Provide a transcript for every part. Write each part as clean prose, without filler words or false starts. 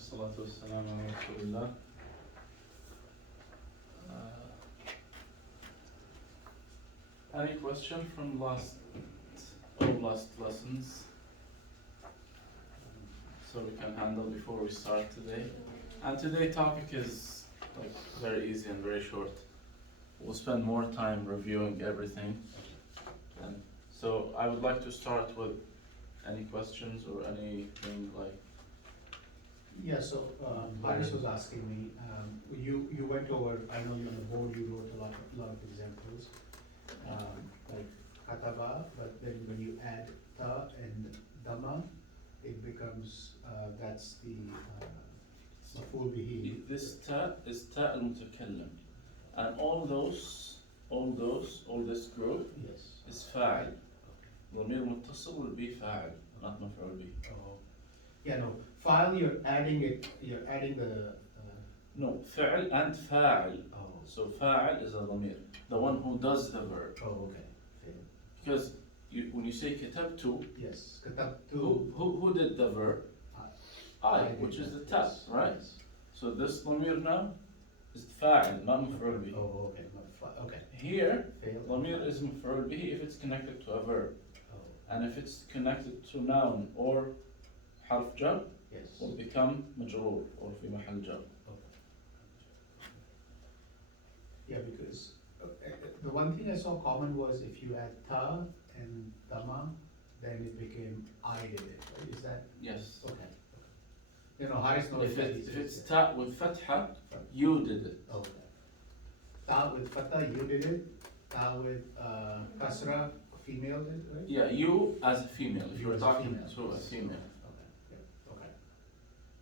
والصلاة والسلام على رسول الله. Any question from last lessons? So we can handle before we start today. And today's topic is like very easy and very short. We'll spend more time reviewing everything. And so I would like to start with any questions or anything like. Yeah, so Haris was asking me, you went over, I know you on the board, you wrote a lot of examples, like kataba, but then when you add ta and dama, it becomes, that's the maf'ul bihi. This ta is ta al-mutakallim, and all this group Yes. is fa'il. ضمير متصل will be fa'il, not مفعول به. Oh. Yeah, no, file, you're adding the, No, فعل and فاعل. oh, So فاعل is a ضمير, the one who does the verb. oh, okay, fair. Because when you say كتبت, Yes, katabtu. who did the verb? I, which is the ta, yes, right? yes. So this ضمير now is فاعل, not مفعول به. Oh, okay, okay. Here, Fail. ضمير is مفعول به if it's connected to a verb. Oh, And if it's connected to noun or حرف جر, yes. will become مجرور or في محل جر. Yeah, because the one thing I saw common was if you add ta and dama, then it became I did it, right? Is that, Yes. okay. You know, Haris knows If that. it's ta with fatha, you did it. Okay. Ta with fatha, you did it. Ta with kasra, female did it, right? Yeah, you as a female. If you were As a talking female, to a yes. female. Okay,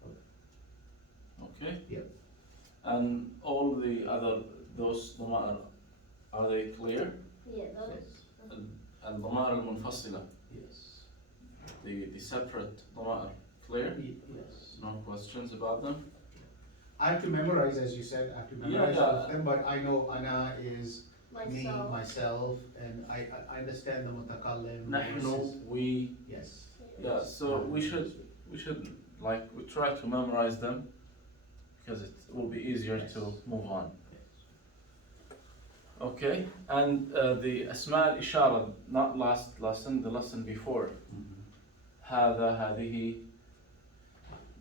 yeah, okay. Okay? Yep. And all the other, those ضمائر, are they clear? Yeah, those. Yes. الضمائر المنفصلة, Yes. the separate ضمائر, clear? Yes. No questions about them? I have to memorize, as you said, I have to memorize Yeah. all of them, but I know ana is me, Myself. myself, and I understand the mutakallim. نحن, we, Yes. yeah, so we should we try to memorize them because it will be easier to move on. Okay, and the asma al-ishara, not last lesson, the lesson before. هذا, هذه.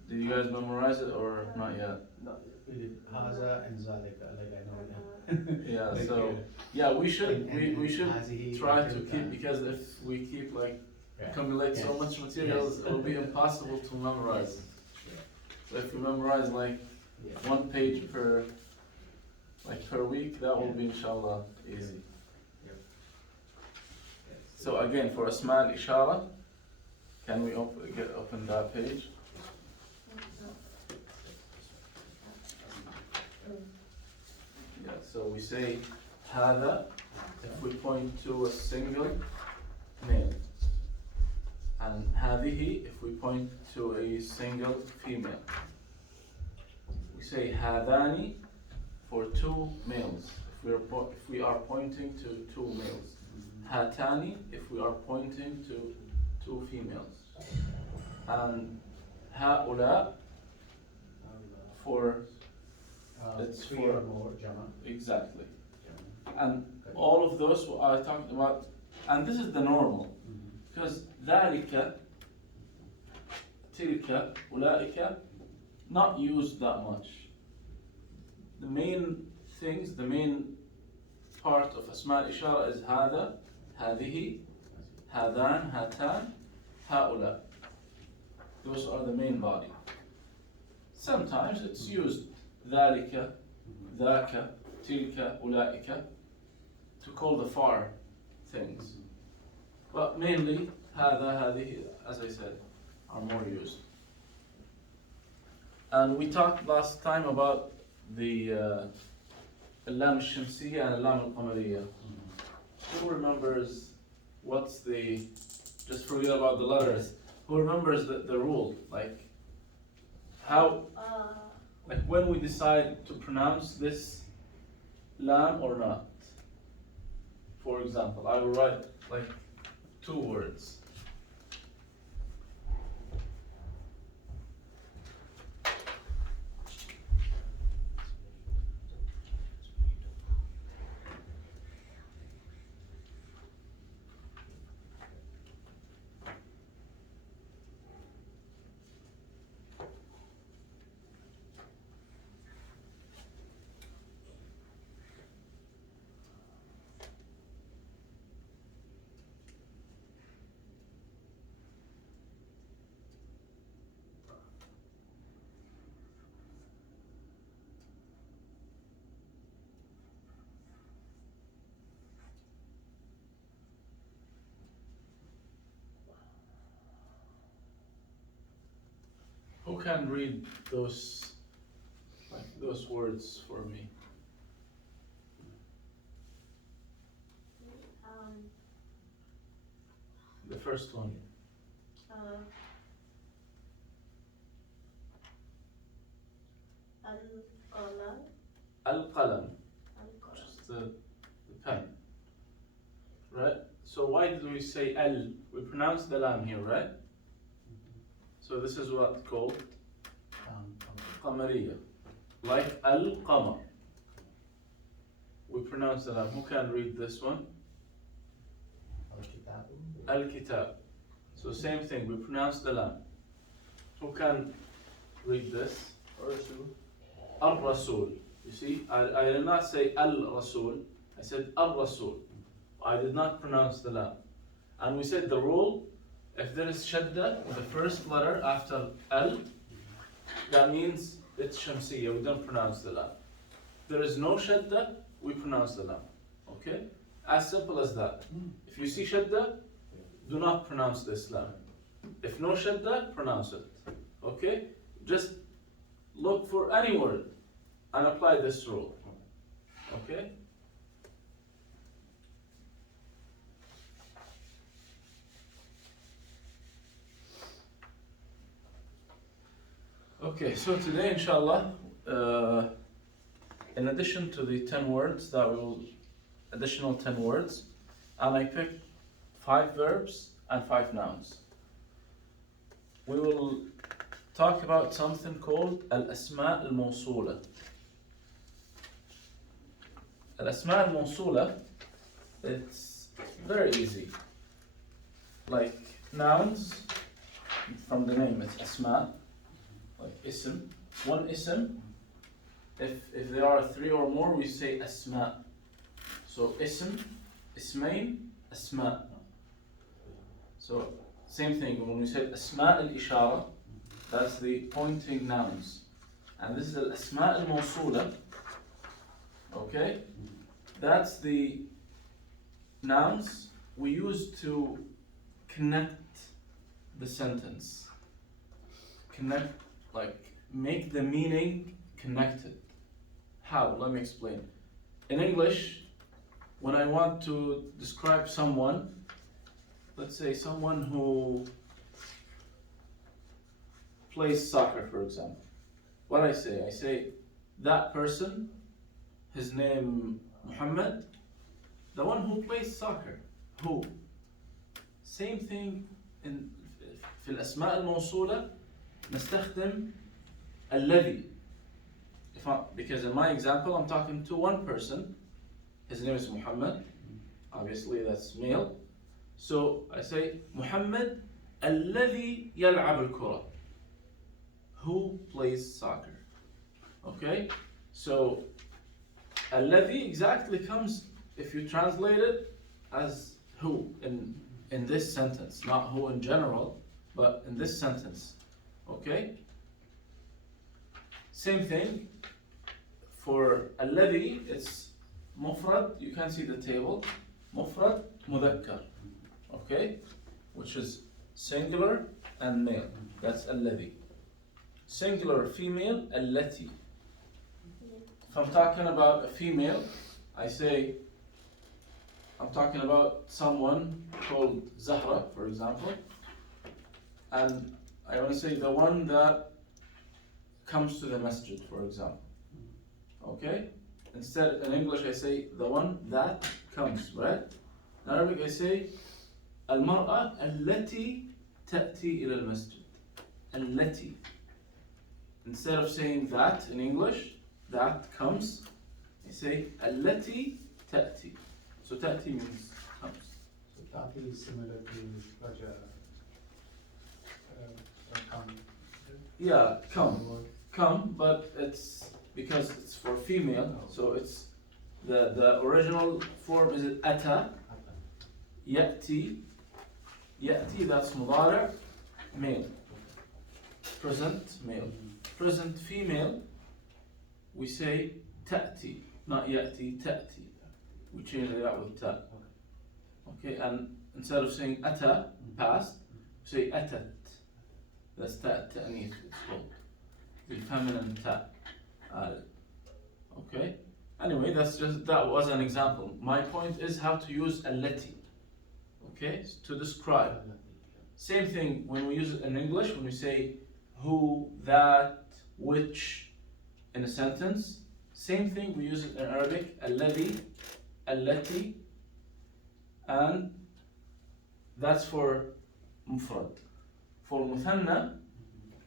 Did you guys memorize it or not yet? No, we did haza and zalika, like I know it. Yeah, Like, so yeah, we should and we should hazihi, try to tilka. keep, because if we keep like Yeah. accumulate so Yes. much materials, Yes. it will be impossible to memorize. Yeah. So if you memorize like Yeah. 1 page per week, that will be inshallah easy. Yes. So again, for asma al-ishara, can we open that page? Yeah, so we say هذا if we point to a single male, and هذه if we point to a single female. We say هذان for two males if we are pointing to two males. هاتان if we are pointing to two females. And هؤلاء for it's three for- or more, jama. exactly. Jama. And all of those I talked about, and this is the normal, because ذلك, تلك, أولئك, not used that much. The main things, the main part of أسماء الإشارة is هذا, هذه, هذان, هاتان, هؤلاء. Those are the main body. Sometimes it's used ذلك, ذاك, تلك, أولئك, to call the far things. But mainly هذا, هذه, as I said, are more used. And we talked last time about the اللام الشمسية and اللام القمرية. Who remembers what's the, just forget about the letters, who remembers the rule, like how, like when we decide to pronounce this lam or not. For example, I will write like 2 words. can read those, like those words for me? The first one. Al-qalam, just the pen, right? So why did we say al? We pronounce the lam here, right? So this is what called qamariya, like al-qamar. We pronounce the lam. Who can read this one? Al-kitab. So same thing, we pronounce the lam. Who can read this? Al-rasul. You see, I did not say al-rasul, I said al-rasul. I did not pronounce the lam. And we said the rule, if there is shadda with the first letter after al, that means it's shamsiyya, we don't pronounce the lam. If there is no shadda, we pronounce the lam. Okay? As simple as that. If you see shadda, do not pronounce this lam. If no shadda, pronounce it. Okay? Just look for any word and apply this rule. Okay? Okay, so today, inshallah, in addition to the 10 words that we will, additional 10 words, and I picked 5 verbs and 5 nouns. We will talk about something called al-asma' al-mawsula. Al-asma' al-mawsula, it's very easy. Like nouns, from the name it's asma', like ism, one ism. If there are 3 or more, we say asma'. So ism, ismain, asma'. So same thing, when we say asma' al-ishara, that's the pointing nouns. And this is al-asma' al-mawsula. Okay? That's the nouns we use to connect the sentence. Connect, like make the meaning connected. How? Let me explain. In English, when I want to describe someone, let's say someone who plays soccer, for example. What I say that person, his name Muhammad, the one who plays soccer. Who? Same thing in في الأسماء الموصولة نستخدم الذي. Because in my example I'm talking to one person, his name is Muhammad, obviously that's male. So I say Muhammad الذي يلعب الكرة, who plays soccer. Okay, so الذي exactly comes, if you translate it, as who in this sentence, not who in general, but in this sentence. Okay, same thing for الذي, it's mufrad, you can see the table, mufrad mudhakkar, okay, which is singular and male, that's الذي. Singular female, allati. If I'm talking about a female, I say, I'm talking about someone called Zahra, for example, and I want to say the one that comes to the masjid, for example. Okay? Instead, in English, I say the one that comes, right? In Arabic, I say المرأة التي تأتي إلى المسجد. التي. Instead of saying that in English, that comes, I say التي تأتي. So تأتي means comes. So Tati is similar to Raja, come. Yeah, come, but it's because it's for female, so it's the original form is it ata, yati, that's mudari, male, present male, present female, we say ta'ti, not yati, ta'ti, we change it out with ta. Okay, and instead of saying ata, past, we say atat, that's ta'nith, it's called. the feminine ta added. Okay? Anyway, that was an example. My point is how to use allati. Okay? To describe. Same thing when we use it in English, when we say who, that, which in a sentence. Same thing we use it in Arabic, alladhi, allati, and that's for mufrad. For muthanna,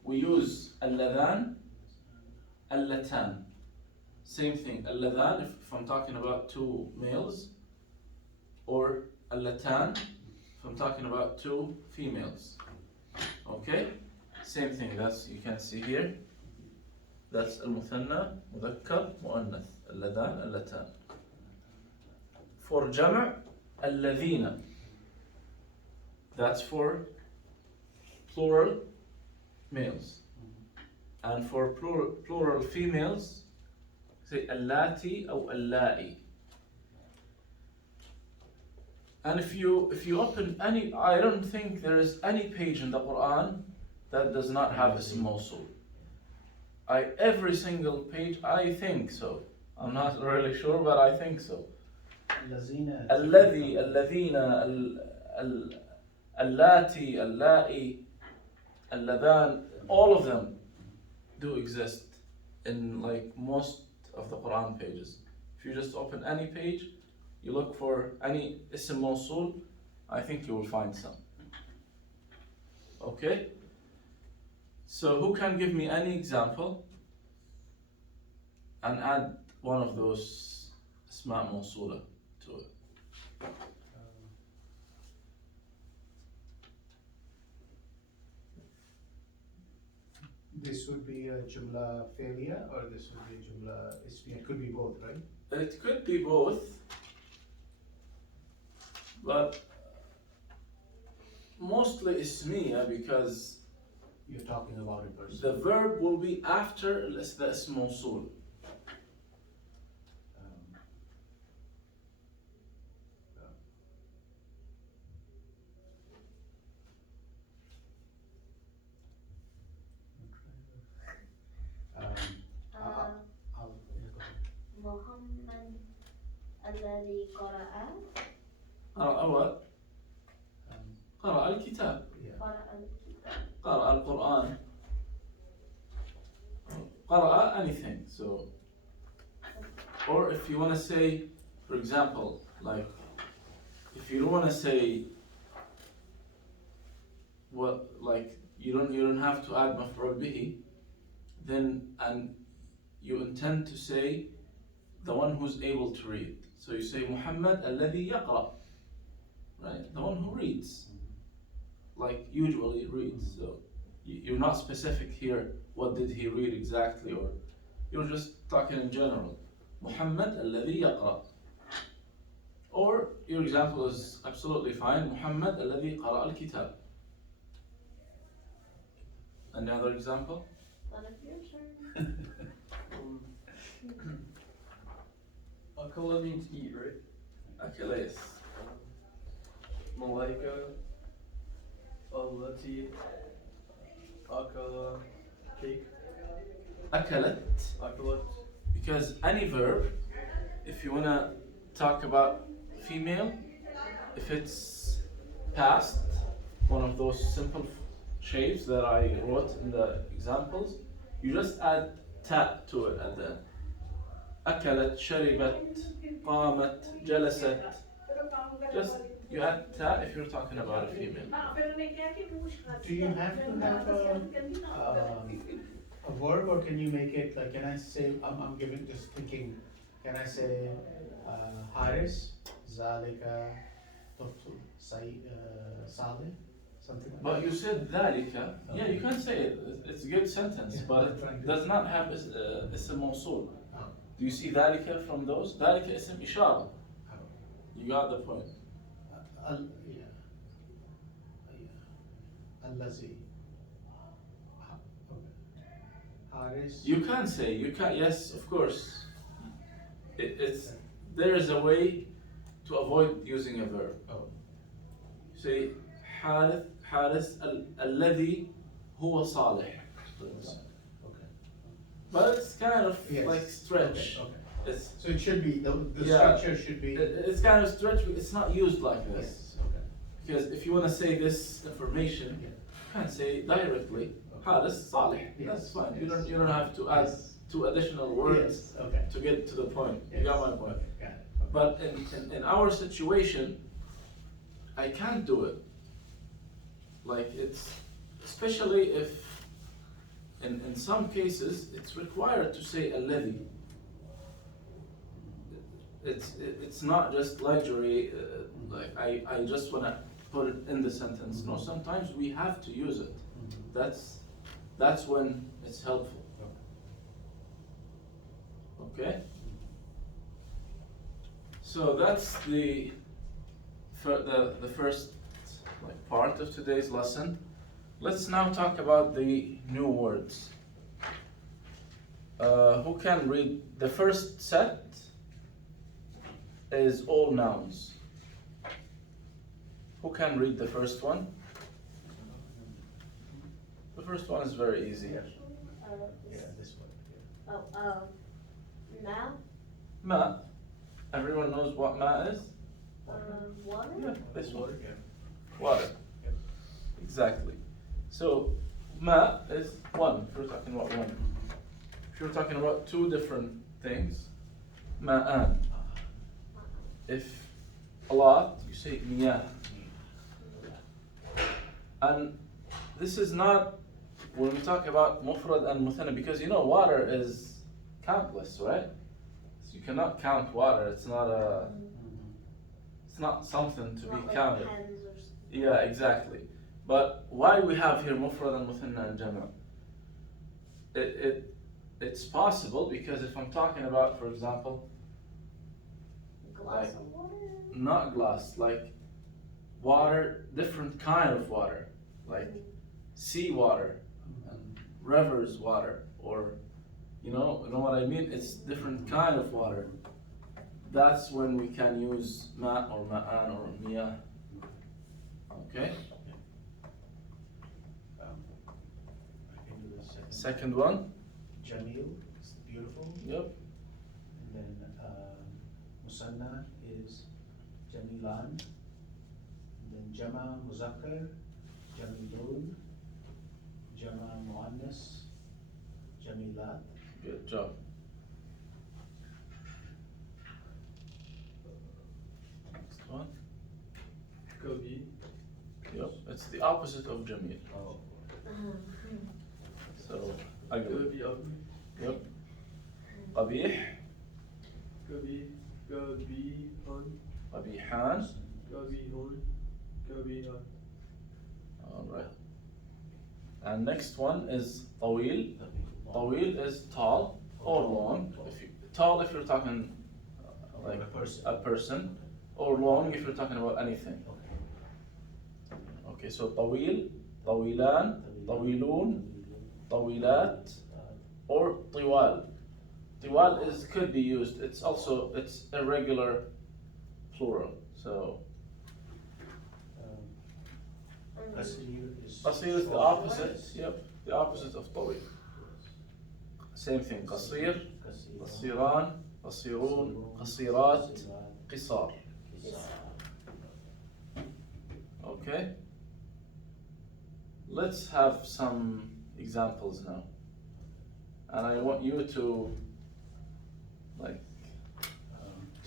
we use alladhan, allatan. Same thing, alladhan if I'm talking about two males, or allatan if I'm talking about two females. Okay? Same thing, that's you can see here. That's al-muthanna, mudhakkar, muannath, alladhan, allatan. For jama', alladhina. That's for plural males. And for plural females, say allati or allai. And if you open any, I don't think there is any page in the Quran that does not have ism mawsul. Every single page, I think so. I'm not really sure, but I think so. Alladhi, alladhina, allati, allai, alladhan, all of them do exist in like most of the Quran pages. If you just open any page, you look for any ism mawsul, I think you will find some. Okay? So who can give me any example and add one of those asma mawsula to it? This would be a jumla failure, or this would be a jumla ismiya? It could be both, right? It could be both, but mostly ismiya because You're talking about a person. the verb will be after the ism mawsul. محمد الذي قرأ what? قرأ الكتاب. قرأ الكتاب قرأ القرآن. قرأ anything. So, or if you want to say, for example, like if you don't want to say what, like you don't have to add maf'ul bihi, then and you intend to say the one who's able to read. So you say Muhammad alladhi yaqra, right? The one who reads, like usually reads. So you're not specific here. What did he read exactly, or you're just talking in general. Muhammad alladhi yaqra. Or your example is absolutely fine. Muhammad alladhi qara al-kitab. Any other example? One of your turn. Akala means eat, right? Akala, yes. Malaika, Allati, Akala, cake, Akalat. Akalat. Because any verb, if you want to talk about female, if it's past, one of those simple shapes that I wrote in the examples, you just add ta to it at the end. أكلت, شربت, قامت, جلست. Just you add ta if you're talking about a female. Do you have to have a verb, or can you make it like? Can I say? I'm giving just thinking. Can I say Haris, Zalika, Tuftu, Salih, something like But that? you said ذلك. Yeah, you can say it. It's a good sentence, Yeah, but I'm trying it to- does not have اسم موصول. Oh, Do you see ذلك from those? ذلك اسم إشارة. oh. You got the point. Yeah. Allazi. Okay. Haris. You can say, yes, of course. It's there is a way to avoid using a verb. Oh. You say حارث الذي هو صالح. Okay. but it's kind of Yes. like stretch. Okay, okay. It's So it should be, the Yeah. structure should be. it's kind of stretch, but it's not used like this. Yes, okay. Because if you want to say this information, Yeah. you can say directly, Okay. Haris Salih. Yes, That's fine. yes. You don't have to add Yes. two additional words Yes, okay. to get to the point. You Yes. got my point. Okay, got it. Okay. But in our situation, I can't do it. Like it's, especially if in some cases it's required to say alladhi. It's not just luxury, like I just wanna put it in the sentence. No, sometimes we have to use it. Mhm. That's when it's helpful. Okay? So that's the first like part of today's lesson. Let's now talk about the new words. Who can read the first set? Is all nouns. Who can read the first one? The first one is very easy. Yeah. This- Yeah, this one, yeah. Oh, now, Ma. Everyone knows what ma is? water? Yeah, this one. Yeah. Water. Yep. Exactly. So ma is one, if you're talking about one. If you're talking about two different things, ma'an. If a lot, you say miyah. And this is not when we talk about mufrad and muthanna, because you know water is countless, right? So you cannot count water. It's not something to Not be like counted. pens or something. Yeah, exactly. But why we have here mufrad and muthanna and jama'? It's possible because if I'm talking about, for example, Glass Like- of water? not glass, like water, different kind of water, like sea water and rivers water, or you know what I mean? It's different kind of water. That's when we can use ma or ma'an or miyah. Okay? I can do the second. Second one. Jamil, it's beautiful. Yep. And then Musanna is Jamilan. And then Jama Muzakkar, Jamilun. Jama Muannas, Jamilat. Good job. Next one. Kabi. Yep. It's the opposite of jamil. Oh. So ugly. Kabi Abu. Yep. Qabih. Kabi. Kabi Han. Qabihan. Kabi Hun. Kabi Han. Alright. And next one is tawil. Tawil is tall or long. Tall if you're talking like a person, or long if you're talking about anything. Okay, so tawil, tawilan, tawilun, tawilat, or tiwal. Tiwal could be used. It's irregular plural. So Qasir is. qasir is the opposite. Yep, the opposite of tawil. Same thing. Qasir, qasiran, qasirun, qasirat, qisar. Okay. Let's have some examples now. And I want you to like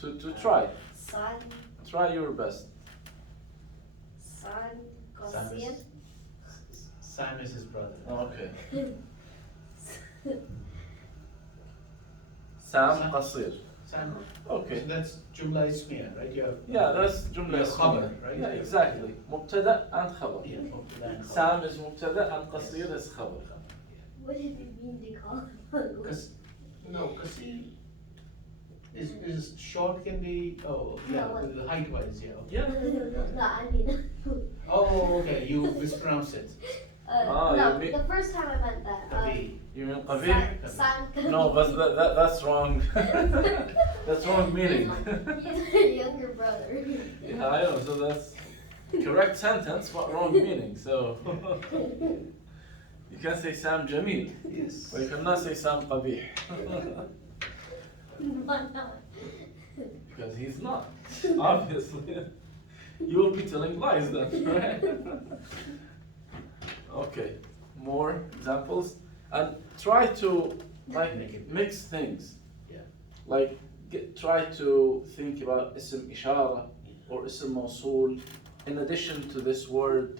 to try. San, Try your best. San, Sam Qasir. is, Sam is his brother. Okay. Sam qasir. Sam. Okay. So that's Jumla Ismiya, right? You have. Yeah, that's You jumla have khabar, ismiya. right? Yeah, exactly. Mubtada and khabar. Yeah, Mubtada and khabar. Sam is mubtada and qasir is khabar. What did you mean to call it? Qasir is short can be, oh, yeah, No, the height wise, yeah. Okay. Yeah. No, I mean, Oh, okay, you mispronounce it. Ah, no, you mean- the first time I meant that. Qabi. You mean qabih? San, No, but that's wrong. That's wrong meaning. He's my younger brother. Yeah, I know. So that's correct sentence, but wrong meaning. So You can say Sam Jamil, Yes. but you cannot say Sam Qabih. Why not? Because he's not, obviously. You will be telling lies then, right? Okay, more examples. And try to like Make it- mix things. Yeah. Like try to think about ism ishara or ism mawsool in addition to this word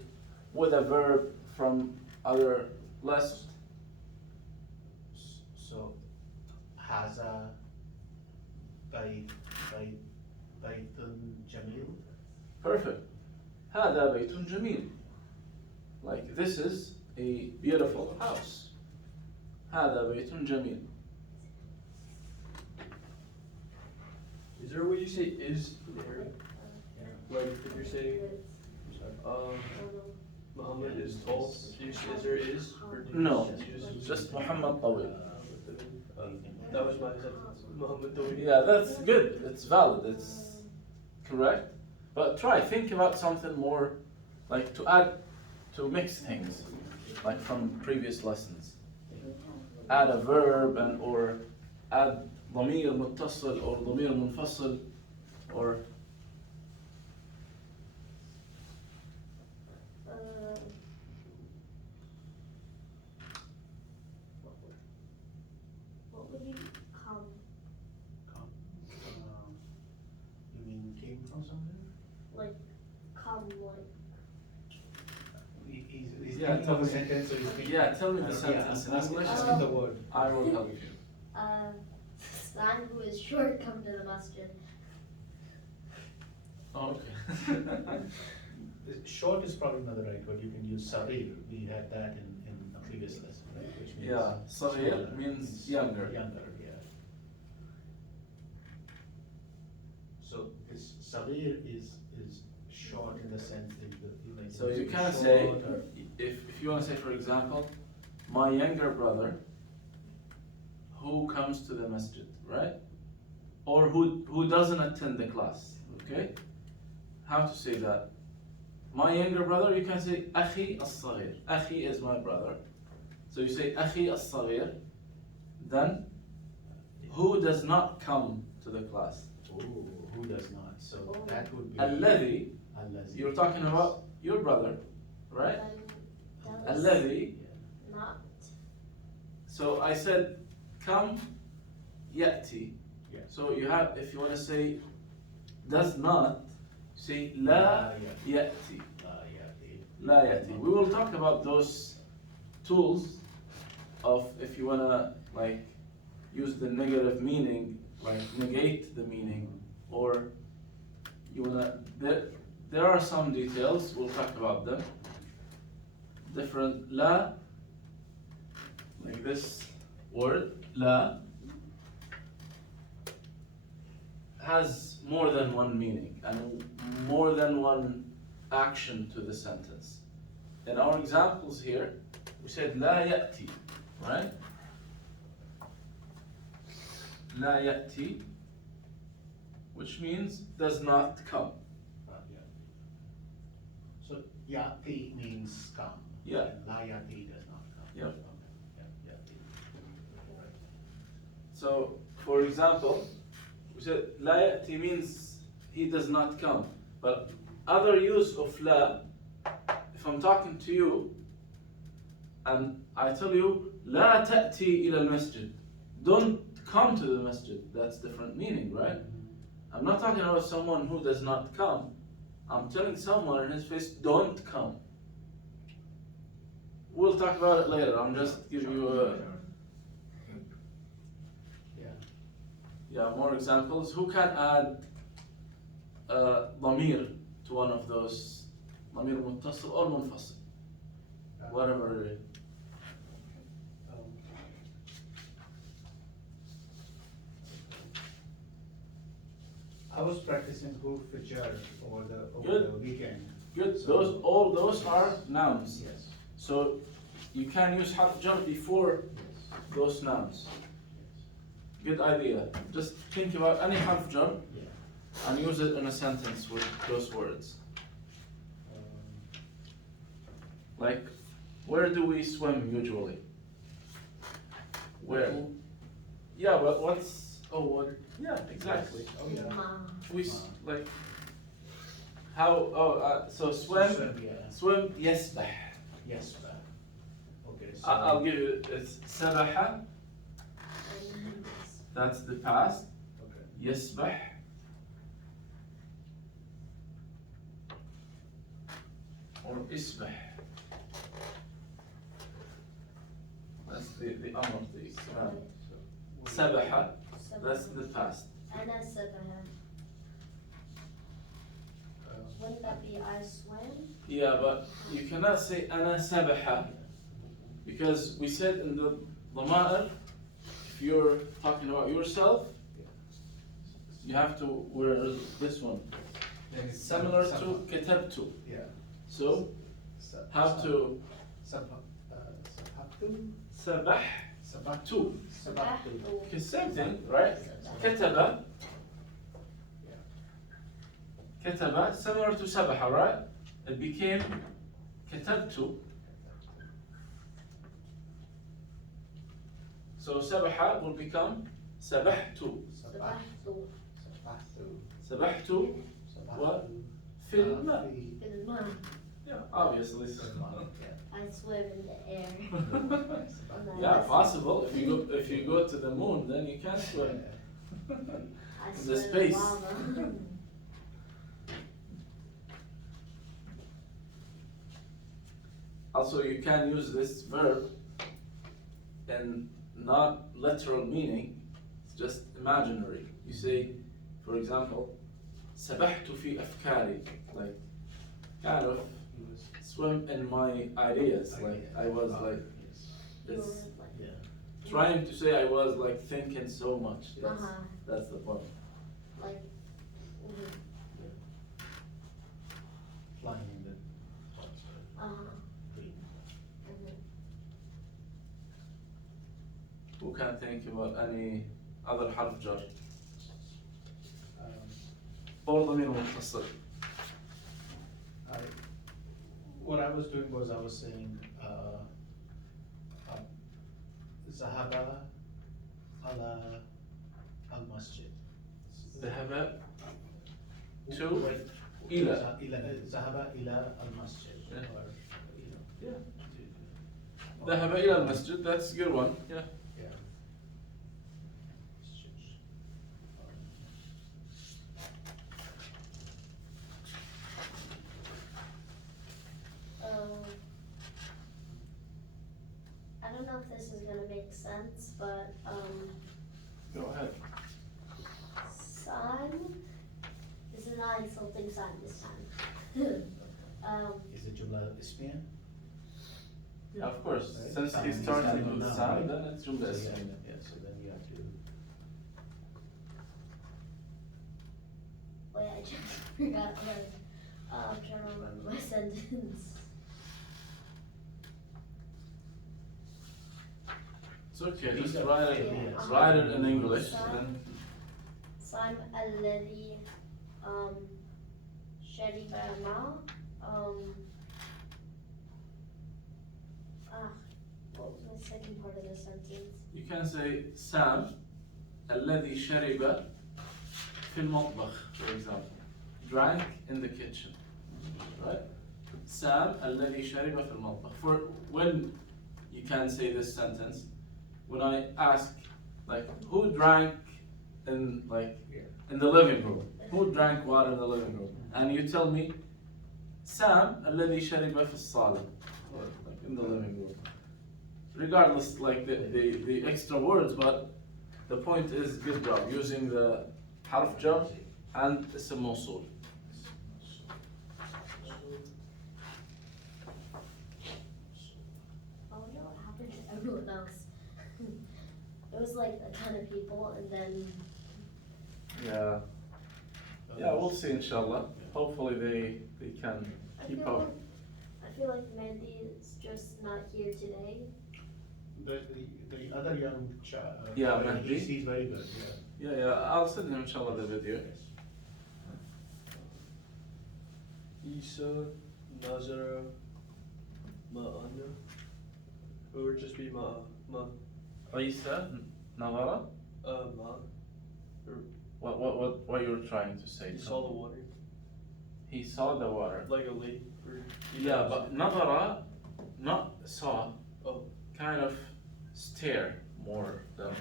with a verb from other less. So, Haza Baytun Jamil. Perfect. هذا بيت جميل. Like this is a beautiful house. هذا بيت جميل. Is there a way you say is there? Like if you're saying, Muhammad is tall, do you say is there is? Or do you No, you just Muhammad Tawil. that was my sentence. Muhammad Tawil. Yeah, that's good. It's valid. It's correct. But try, think about something more, like to add, to mix things, like from previous lessons. Add a verb and or add ضمير متصل or ضمير منفصل or What would you come? You mean came from somewhere? Like, come, like. He's Yeah, thinking tell of a me. sentence, so he's thinking. Yeah, tell me the Yeah, sentence in I'm English. asking the word. I will help you. Son who is short, come to the masjid. Oh, okay. Short is probably not the right word. You can use sarir. We had that in a previous lesson, right? Which means Yeah, صغير smaller, means younger. Younger, yeah. So this sarir is short in the sense that like So you it's can short say, or- if you want to say, for example, my younger brother who comes to the masjid, right? Or who doesn't attend the class, okay? How to say that? My younger brother, you can say أخي الصغير. أخي is my brother. So you say أخي الصغير. Then, who does not come to the class? Ooh, who does not? So Oh. that would be الذي, allazi. you're talking about your brother, right? Then does الذي. not. So I said, come, يأتي. Yeah. So you have, if you want to say, does not, say, لا يأتي. لا يأتي. We will talk about those tools of if you want to like use the negative meaning, like negate the meaning, or you want to, there are some details, we'll talk about them. Different لا, like this word, لا, has more than one meaning and more than one action to the sentence. In our examples here, we said لا يأتي, right? لا يأتي, which means does not come. Yeah. So yati means come. Yeah. And la yati does not come. Yep. Okay. Yeah, yati. Right. So, for example, we said لا يأتي means he does not come. But other use of لا, if I'm talking to you and I tell you لا تأتي إلى المسجد, don't come to the masjid, that's different meaning, right? I'm not talking about someone who does not come. I'm telling someone in his face, don't come. We'll talk about it later. I'm just giving you a, Yeah. more examples. Who can add ضمير to one of those? ضمير متصل or منفصل, whatever it is. I was practicing Huruf Jar over the Good. weekend. Good. All those are nouns. Yes. So you can use harf jar before those nouns. Good idea. Just think about any harf jar Yeah. and use it in a sentence with those words. Like Where do we swim usually? Where? Yeah, but what's? Oh, water. Yeah, exactly. Oh, yeah. We like how? Oh, so swim. Yeah. Swim. يسبح. Yes. Okay, so. I'll give you it's سبح. That's the past. Okay. يسبح. Or اسبح. That's the amr, the command. سبح. That's the past. أنا سبح. Wouldn't that be I swam? Yeah, but you cannot say أنا سبح because we said in the ضمائر, if you're talking about yourself, you have to wear this one. Then it's Similar sab- to كتبت. Yeah. So Sab- how to sabahtu? سبح Sabahtu. سبحت. Because same thing, right? كتب. كتب similar to سبح, right? It became كتبت. So سبح will become سبحت. Sabahtu. سبحت Sabahtu. في الماء. في الماء. Yeah, obviously. I swim in the air. Yeah, possible. If you go to the moon, then you can swim. I The swim in space. lava. Also, you can use this verb in not literal meaning. It's just imaginary. You say, for example, سبحت في أفكاري, like kind of swim in my ideas. Like I was like You it's were like, Yeah. trying to say I was like thinking so much. uh-huh, That's the point. like, mhm, Flying in the uh-huh, dream. mhm. Who can think about any other حرف جر or ضمير متصل? What I was doing was I was saying, Zahaba ala al masjid. ذهب to إلى. Zahaba ila al masjid. Yeah. Or, Yeah. ذهب إلى المسجد. That's a good one. Yeah. Yeah. I don't know if this is gonna make sense, but, Go ahead. son, this is not insulting son this time. Is it Jumla Ismiya? Yeah, of course. Right. Since Sound he is started sound with now, sound, right? then it's جملة So, اسمية. yeah, so then you have to. Wait, I just forgot what, I'm trying to remember my sentence. It's okay. Just These are write it. failures. Write it in English. Son. Then صام الذي شرب ماء what was the second part of the sentence? you can say سام الذي شرب في المطبخ, for example. Drank in the kitchen. Right? سام الذي شرب في المطبخ. For when you can say this sentence, when I ask, like, who drank in, like, in the living room? Who drank water in the living room? And you tell me, سام الذي شرب في الصالة, or like in the living room. Regardless, like the extra words, but the point is, good job using the حرف جر and اسم موصول. Oh no, what happened to everyone else? It was like a ton of people and then Yeah. Yeah, we'll see, inshallah. Hopefully they can I keep feel up. like, I feel like Mandy is just not here today. The other young child. Yeah, Mahdi. He's very good, yeah. Yeah, I'll send him, inshallah, the video. Isa, Nazara, Ma'ana. It would just be ma. عيسى نظر. Ma. What you're trying to say? He saw the water. He saw the water. Like a lake. Yeah, but نظر, not saw. Oh. Kind of stare more than.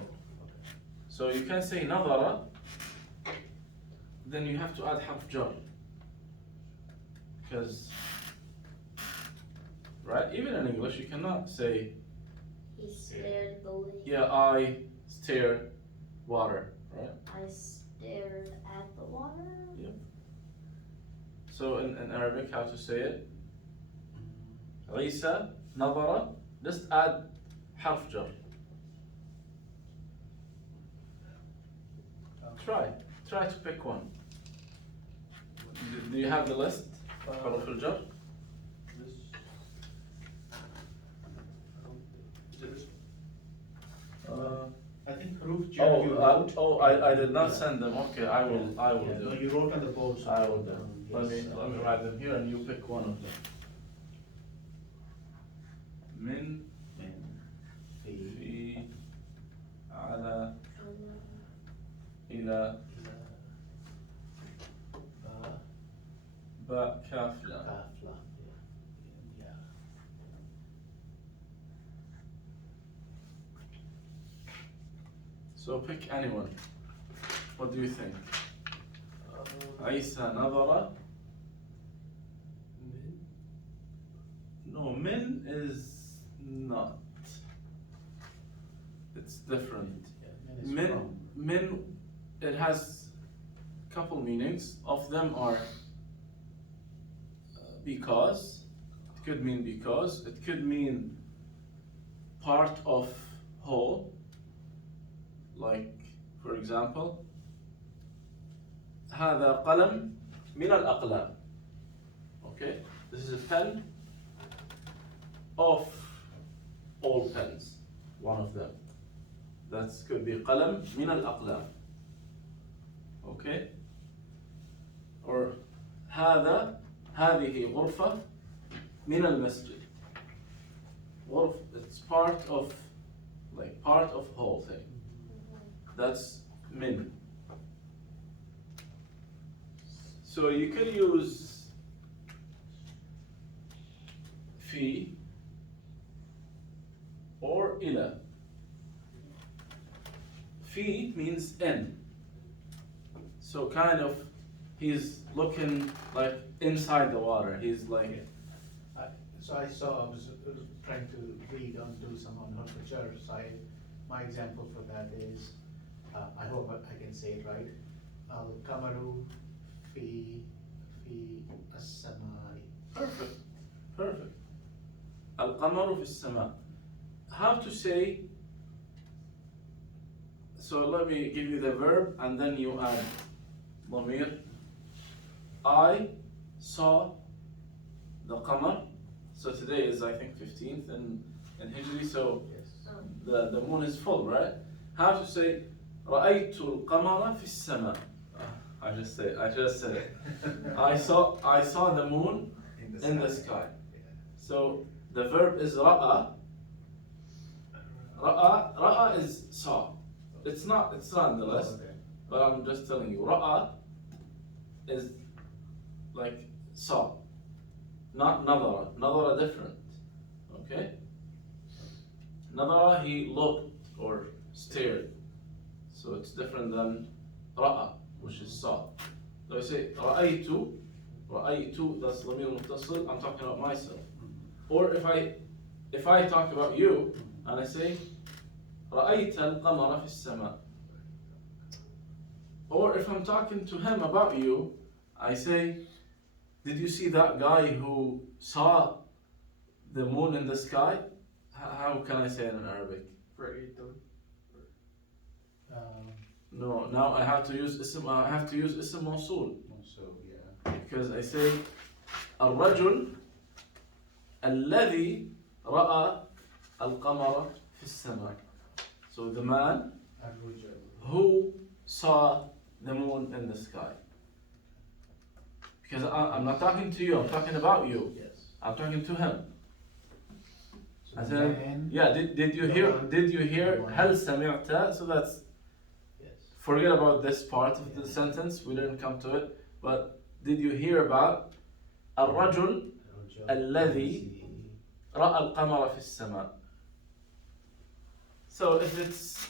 So you can say نظر, then you have to add حرف جر. Because, right, even in English you cannot say, He stared the lake. yeah, I stare water, right? I stared at the water. So in Arabic, how to say it? عيسى نظر, just add حرف جر. Try to pick one. Do you have the list? حروف الجر? This. Is it this? I think Haruf Jar you wrote. I did not Yeah. send them. Okay, I will Yeah, do no, it. you wrote on the board. So I will do it. Let yes, me write them here and you pick one of them. من في على إلى باء كاف لام. Kafla. Yeah. So pick anyone. What do you think? Um, عيسى نظر. Min. No, min is not. It's different. Yeah, Min, min, it has a couple meanings. Of them are because. It could mean because. It could mean part of whole. Like, for example, هذا قلم من الأقلام. Okay, this is a pen of all pens. One of them. That could be قلم من الأقلام. Okay, or هذه غرفة من المسجد. غرف, it's part of whole thing. That's min. So you could use في or إلى. في means in. So kind of he's looking like inside the water. He's like, So I was trying to read on do some on Haruf Jar. So my example for that is, I hope I can say it right. Al Kamaru fi as-samai. perfect, perfect. القمر في السماء. How to say? So let me give you the verb and then you add ضمير. I saw the qamar. So today is I think 15th in Hijri, so Yes. the moon is full, right? How to say رأيت القمر في السماء. I just said it. I saw the moon in the sky. So the verb is رأى. رأى is saw. It's not in the list, but I'm just telling you. رأى is like saw, not نظر. نظر different. Okay? نظر, he looked or stared. So it's different than رأى, which is saw. So I say رأيت, that's ضمير متصل, I'm talking about myself. Or if I talk about you and I say رأيت القمر في السماء. Or if I'm talking to him about you, I say, did you see that guy who saw the moon in the sky? How can I say it in Arabic? رأيت. No, now I have to use اسم موصول. So yeah. Because I say الرجل الذي رأى القمر في السماء. So the man who saw the moon in the sky. Because I'm not talking to you, I'm talking about you. Yes. I'm talking to him. So I said, man, yeah, did you the hear, one- did you hear, the one. هل سمعت? So that's, yes. forget about this part of the sentence, we didn't come to it, but did you hear about الرجل الذي رأى القمر في السماء? So if it's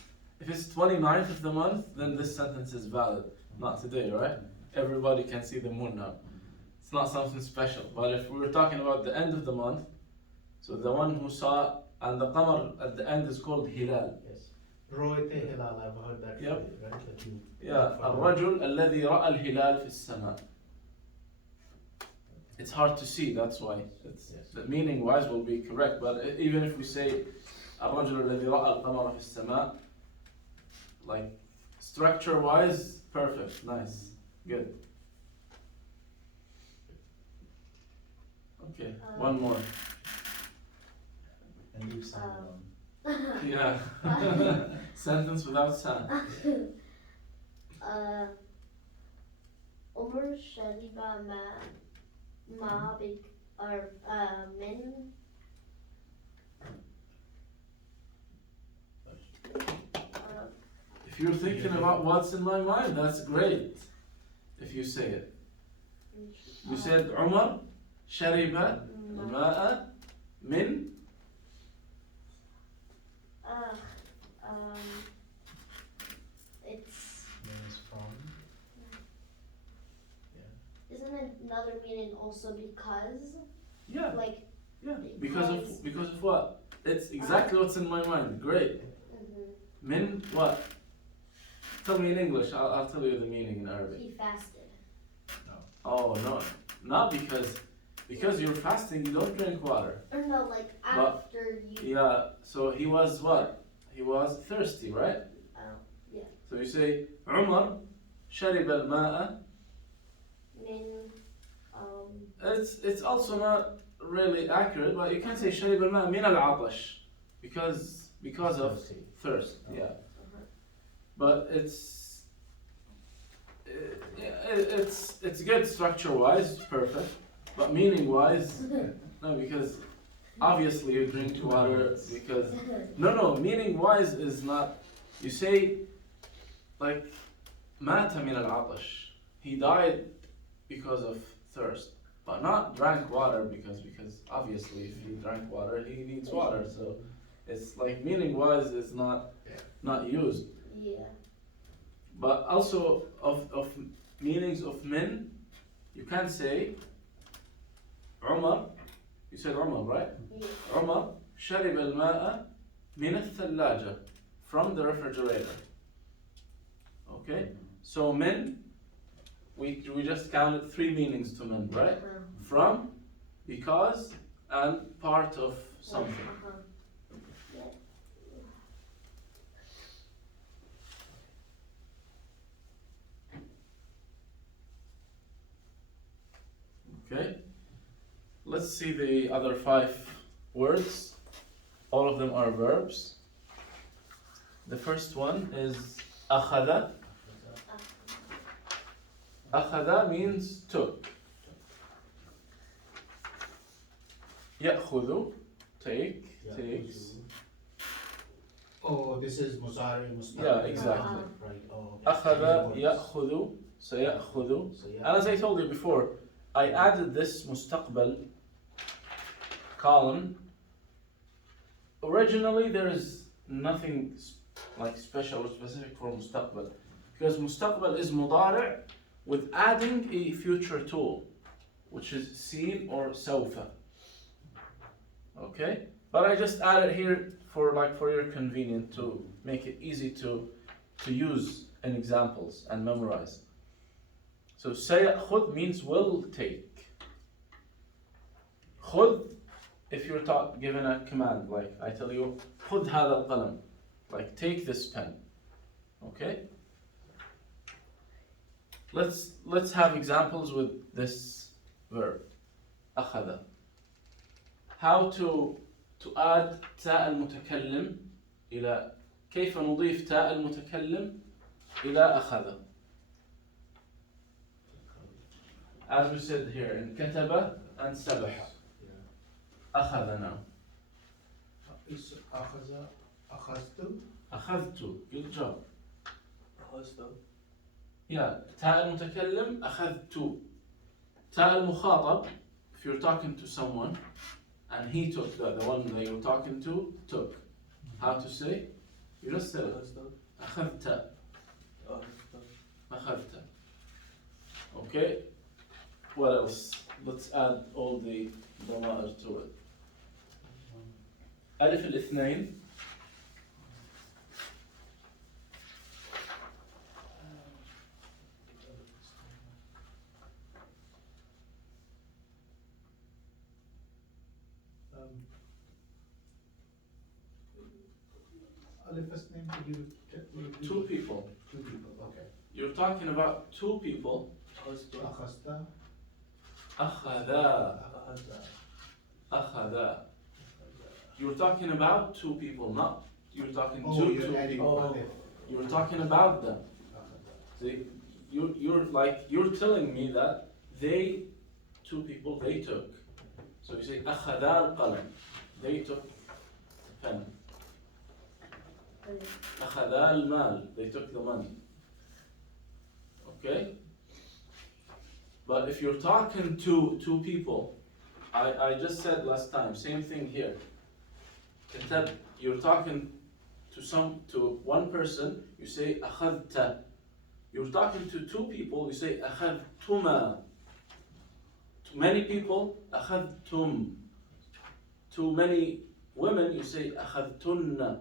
29th of the month, then this sentence is valid. Not today, right? Everybody can see the moon now. It's not something special. But if we were talking about the end of the month, so the one who saw, and the qamar at the end is called hilal. Yes. Roite hilal, I've heard that Yep. phrase, right? That you. Yeah, الرجل الذي رأى الهلال في السماء. It's hard to see, that's why. Yes. The meaning wise will be correct, but even if we say الرجل الذي رأى القمر في السماء, like structure wise, perfect, nice, good. Okay, one more. And leave sound Um, alone. Yeah. Sentence without sound. عمر شرب ما بك or من If you're thinking about what's in my mind, that's great. If you say it. You said عمر شرب الماء من it's Means from. Yeah. isn't another meaning also because yeah, like yeah. Because of what? It's exactly what's in my mind. Great. Min what? Tell me in English. I'll tell you the meaning in Arabic. he fasted. Oh no, not because you're fasting. You don't drink water. Or no, like But- after you. Yeah. So he was what? He was thirsty, right? Yeah. So you say عمر شرب الماء. Min It's also not really accurate, but you can say شرب الماء من العطش because of Thirsty. thirst. Yeah. But it's good structure wise, perfect. But meaning wise, no, because obviously you drink water because no, meaning wise is not. You say like مات من العطش. He died because of thirst, but not drank water because obviously if he drank water he needs water. So it's like meaning wise is not used. yeah. But also of meanings of min, you can say عمر. You said عمر, right? Yeah. عمر شرب الماء من الثلاجة, from the refrigerator. Okay? So min, we just counted 3 meanings to min, right? From, because, and part of something. Yeah. Okay? Let's see the other 5 words. All of them are verbs. The first one is أخذ. أخذ means took. يأخذ, take, Yeah. takes. Oh, this is Muzari Mustaqbal. Yeah, exactly. Right. Oh, okay. أخذ, These words. يأخذ, سيأخذ. So And yeah. as I told you before, I added this مستقبل column. Originally, there is nothing like special or specific for مستقبل, because مستقبل is مضارع with adding a future tool, which is سين or سوف. Okay, but I just added here for your convenience to make it easy to use in examples and memorize. So سيأخذ means will take. خذ, if you're given a command, like I tell you خذ هذا القلم, like take this pen. Okay? Let's have examples with this verb. أخذ. How to add تاء المتكلم إلى, كيف نضيف تاء المتكلم إلى أخذ. As we said here in كتب and سبح. Yeah. أخذ now. is أخذت. أخذت. Good job. أخذت. Yeah. تاء المتكلم أخذت. تاء المخاطب, if you're talking to someone and he took the one that you're talking to took. How to say? You just said it. أخذت. أخذت. Okay. What else? Let's add all the ضمائر to it. ألف الاثنين. Alif name, could you repeat? Two people. Two people, okay. You're talking about two people. أخذت. أخذا. أخذا. You're talking about two people, not you're talking to two people. Alif. You're talking about them. See, you're telling me that they, two people, they took. So you say أخذا القلم. They took the pen. أخذا المال. They took the money. Okay? But if you're talking to two people, I just said last time, same thing here. You're talking to one person, you say أخذت. You're talking to two people, you say أخذتما. To many people, أخذتم. To many women, you say أخذتن.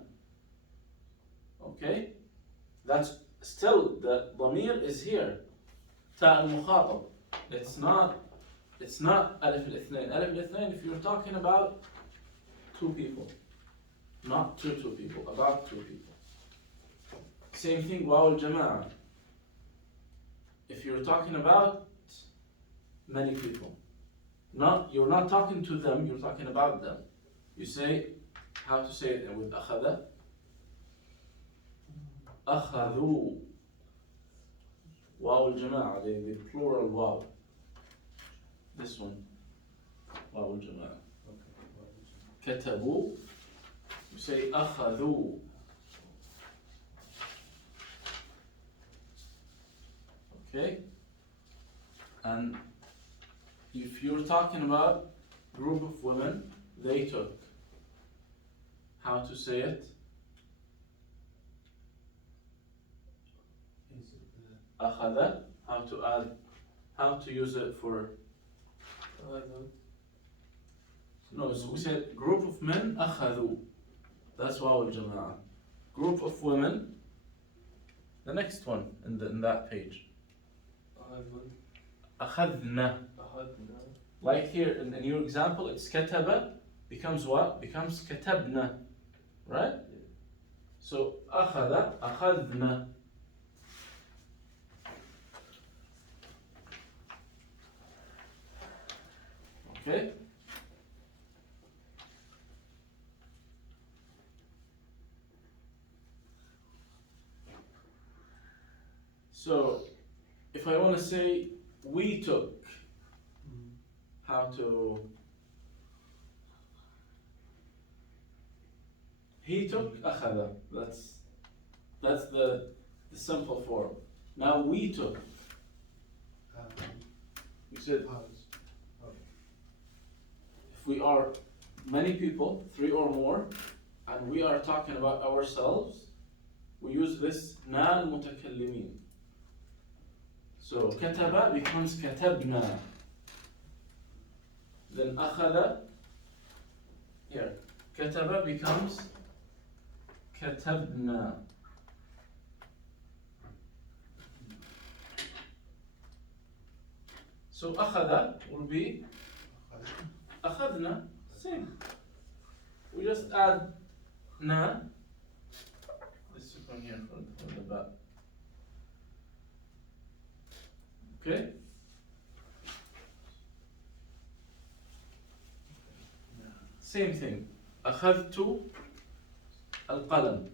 Okay? That's still, the ضمير is here. تاء المخاطب. It's not ألف الاثنين. ألف الاثنين, if you're talking about two people. Not two people, about two people. Same thing, واو الجماعة. If you're talking about many people. You're not talking to them, you're talking about them. You say, how to say it with أخذ? أخذوا. واو الجماعة, the plural واو. This one. واو الجماعة. كتبوا. You say أخذوا. Okay? And if you're talking about group of women, they took. How to say it? أخذ. How to add? How to use it for? No, so we said group of men أخذوا. That's واو الجماعة. Group of women. The next one in that page. أخذنا. Like here in your example, it's كتب becomes what? Becomes كتبنا, right? So أخذ أخذنا. Okay? So, if I want to say we took, how to? He took أخذ. That's the simple form. Now we took. You said if we are many people, 3 or more, and we are talking about ourselves, we use this na المتكلمين. So كتب becomes كتبنا. Then أخذ, here, كتب becomes كتبنا. So أخذ will be أخذنا, same. We just add na. This one here from the back. Okay? Same thing. أخذت القلم.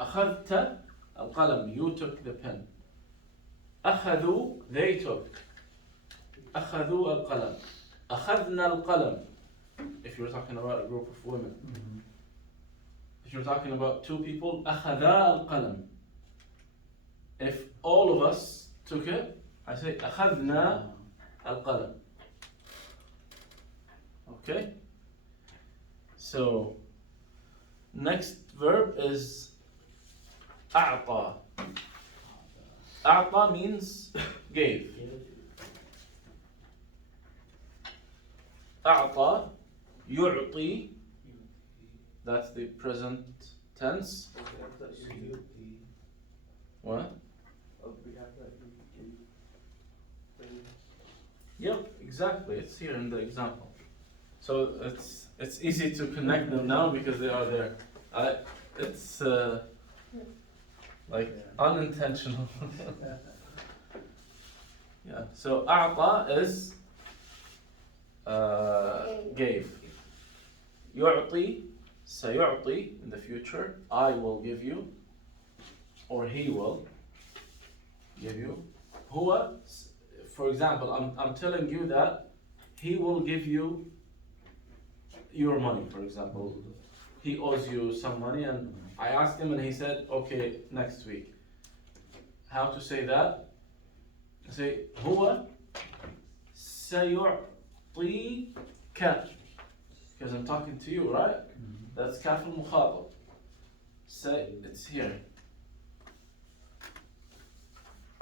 أخذت القلم. You took the pen. أخذوا, they took. أخذوا القلم. أخذنا القلم. If you're talking about a group of women. if you're talking about two people, أخذا القلم. If all of us took it, I say أخذنا القلم. Okay? So, next verb is أعطى. أعطى means gave. أعطى يعطي, that's the present tense. What? Yep, exactly. It's here in the example. So it's easy to connect them now because they are there. It's like unintentional. Yeah. So أعطى is gave. يعطي, سيعطي in the future. I will give you, or he will give you. هو, for example, I'm telling you that he will give you your money, for example. He owes you some money and I asked him and he said, okay, next week. How to say that? I say, هو سيعطيك. Because I'm talking to you, right? That's كاف المخاطب. Say, it's here.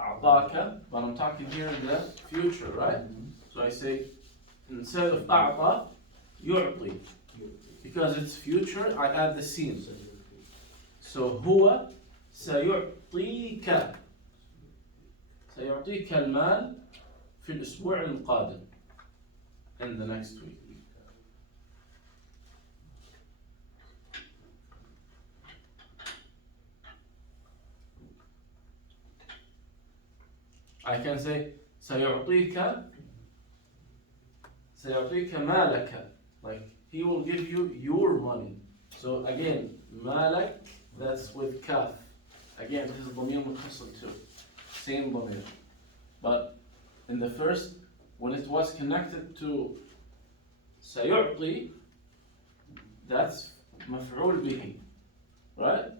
أعطاك, but I'm talking here in the future, right? So I say, instead of أعطى, يعطي. Because it's future, I add the sin. So هو سيعطيك. سيعطيك المال في الأسبوع القادم. In the next week. I can say سيعطيك مالك, like he will give you your money. So again, مالك, that's with kaf. Again, this is ضمير متصل too. Same ضمير. But in the first, when it was connected to سيعطي, that's مفعول به, right?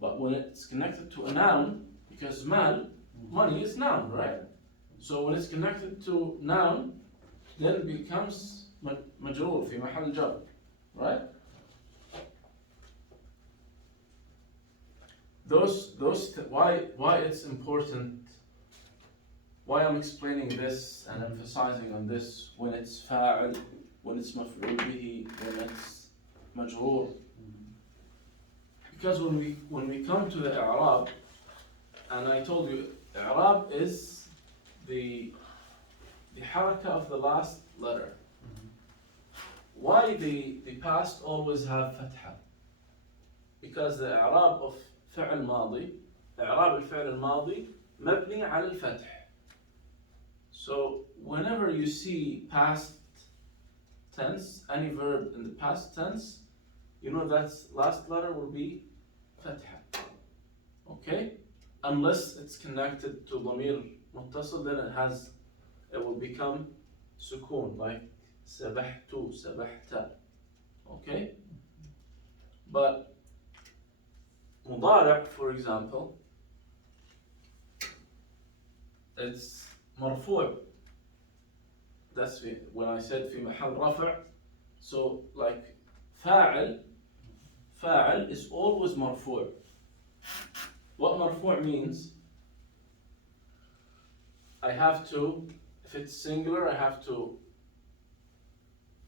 But when it's connected to a noun, because مال, money is noun, right? So when it's connected to noun, then it becomes مجرور في محل جر, right? Why it's important, why I'm explaining this and emphasizing on this when it's فاعل, when it's مفعول به, when it's مجرور. Because when we come to the i'rab, and I told you i'rab is the haraka of the last letter. Why the past always have fatha? Because the i'rab of فعل ماضي, إعراب الفعل الماضي مبني على الفتح. So whenever you see past tense, any verb in the past tense, you know that last letter will be fatha. Okay? Unless it's connected to ضمير متصل, then it will become سكون, like سبحت, سبحت. Okay? But مضارع, for example, it's مرفوع. That's when I said في محل رفع. So like فاعل is always مرفوع. What مرفوع means, I have to, if it's singular, I have to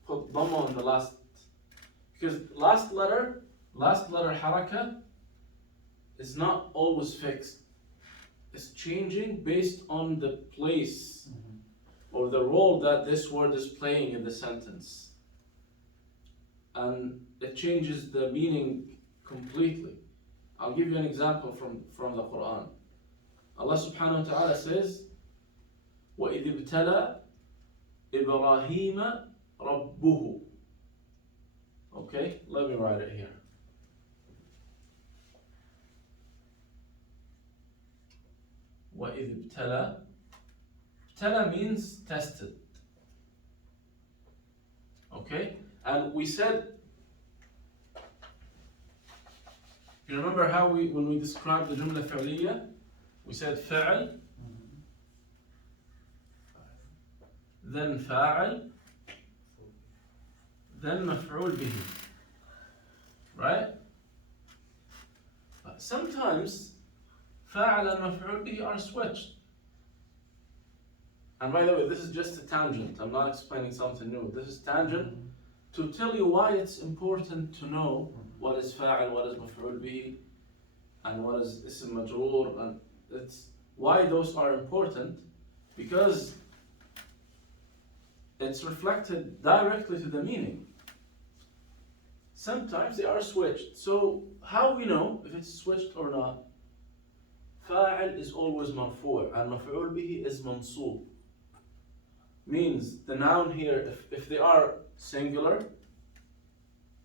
put ضمة on the last, because last letter حركة is not always fixed. It's changing based on the place or the role that this word is playing in the sentence. And it changes the meaning completely. I'll give you an example from the Quran. Allah subhanahu wa ta'ala says, وَإِذِ ابْتَلَى إِبْرَاهِيمَ رَبُّهُ. Okay, let me write it here. وَإِذِ ابْتَلَى. ابْتَلَى means tested. Okay? And we said You remember how when we described the جملة فعلية, we said فعل, then فاعل, then مفعول به, right? But sometimes فاعل and مفعول به are switched. And by the way, this is just a tangent. I'm not explaining something new. This is tangent to tell you why it's important to know what is فاعل, what is مفعول به, and what is اسم مجرور, and it's why those are important, because it's reflected directly to the meaning. Sometimes they are switched. So how we know if it's switched or not? فاعل is always مرفوع and مفعول به is منصوب. Means the noun here, if they are singular,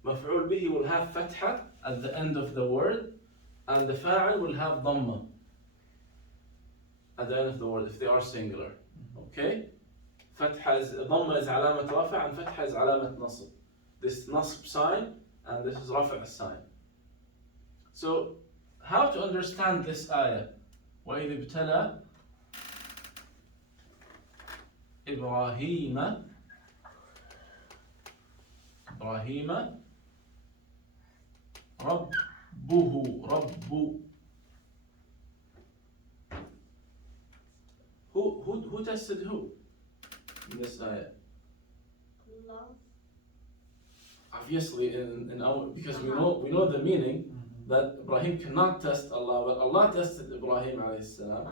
مفعول به will have فتحة at the end of the word, and the فاعل will have ضمة at the end of the word if they are singular. Okay? ضمة is علامة رفع and فتحة is علامة نصب. This نصب sign and this is رفع sign. So how to understand this ayah? وإذ ابتلى إبراهيم ربه who tested who in this ayah? Allah. Obviously in our, because we know the meaning that Ibrahim cannot test Allah, but Allah tested Ibrahim alayhi salam.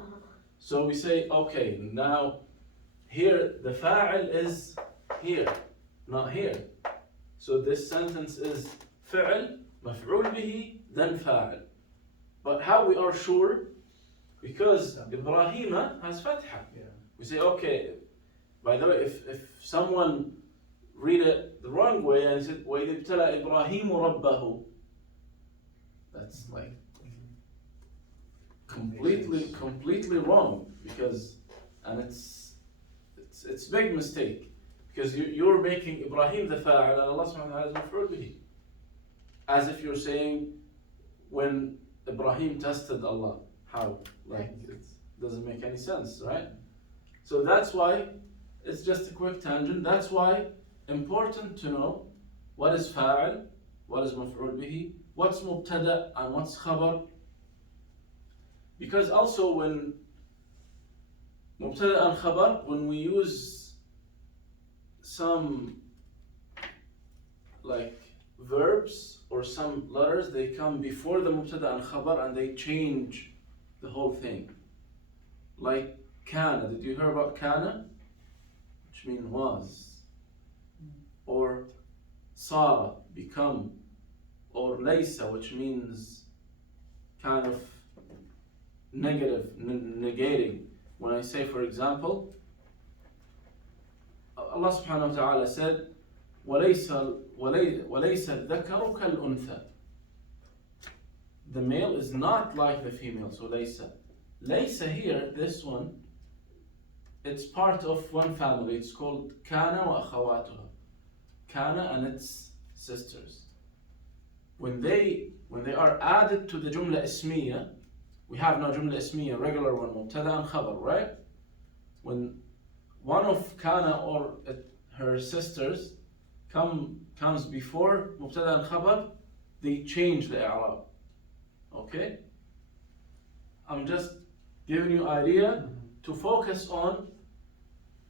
So we say, okay, now here the fa'il is here, not here. So this sentence is فعل مفعول به then fa'il. But how we are sure? Because Ibrahim has fatha. Yeah. We say, okay, by the way, if someone read it the wrong way and said وَإِذِ ابْتَلَى إِبْرَاهِيمُ رَبَّهُ, that's like completely wrong, because and it's big mistake, because you're making Ibrahim the fa'il and Allah subhanahu wa ta'ala is maf'ul bihi, as if you're saying when Ibrahim tested Allah. How? Like it doesn't make any sense, right? So that's why it's just a quick tangent. That's why important to know what is fa'il, what is maf'ul bihi, what's mubtada and what's khabar. Because also when mubtada and khabar, when we use some like verbs or some letters, they come before the mubtada and khabar and they change the whole thing. Like kana, did you hear about kana? Which means was. Or sara, become. Or laysa, which means kind of negative, negating. When I say, for example, Allah subhanahu wa ta'ala said, وَلَيْسَ الذَّكَرُ كَالْأُنثَى. The male is not like the female, so laysa. Laysa here, this one, it's part of one family. It's called kana wa akhawatuha. Kana and its sisters. When they are added to the jumla ismiya, we have now jumla ismiya, regular one, mubtada and khabar, right? When one of kana or her sisters comes before mubtada and khabar, they change the i'rab. Okay? I'm just giving you idea to focus on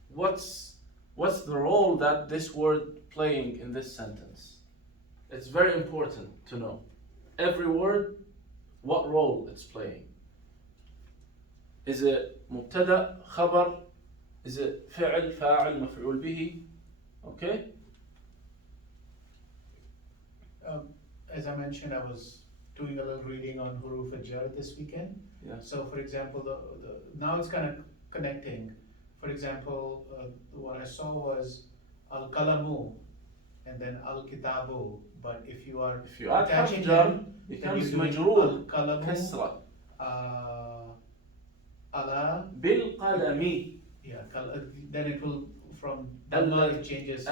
what's the role that this word playing in this sentence. It's very important to know. Every word, what role it's playing. Is it mubtada, khabar? Is it fi'l, fa'il, maf'ul bihi? Okay? As I mentioned, I was doing a little reading on huruf al-jar this weekend. Yeah. So for example, now it's kind of connecting. For example, what I saw was al-qalamu and then al-kitabu. But if you add harf jar, becomes majroor, kasra. Ala bil qalami. Yeah, then it will from it changes.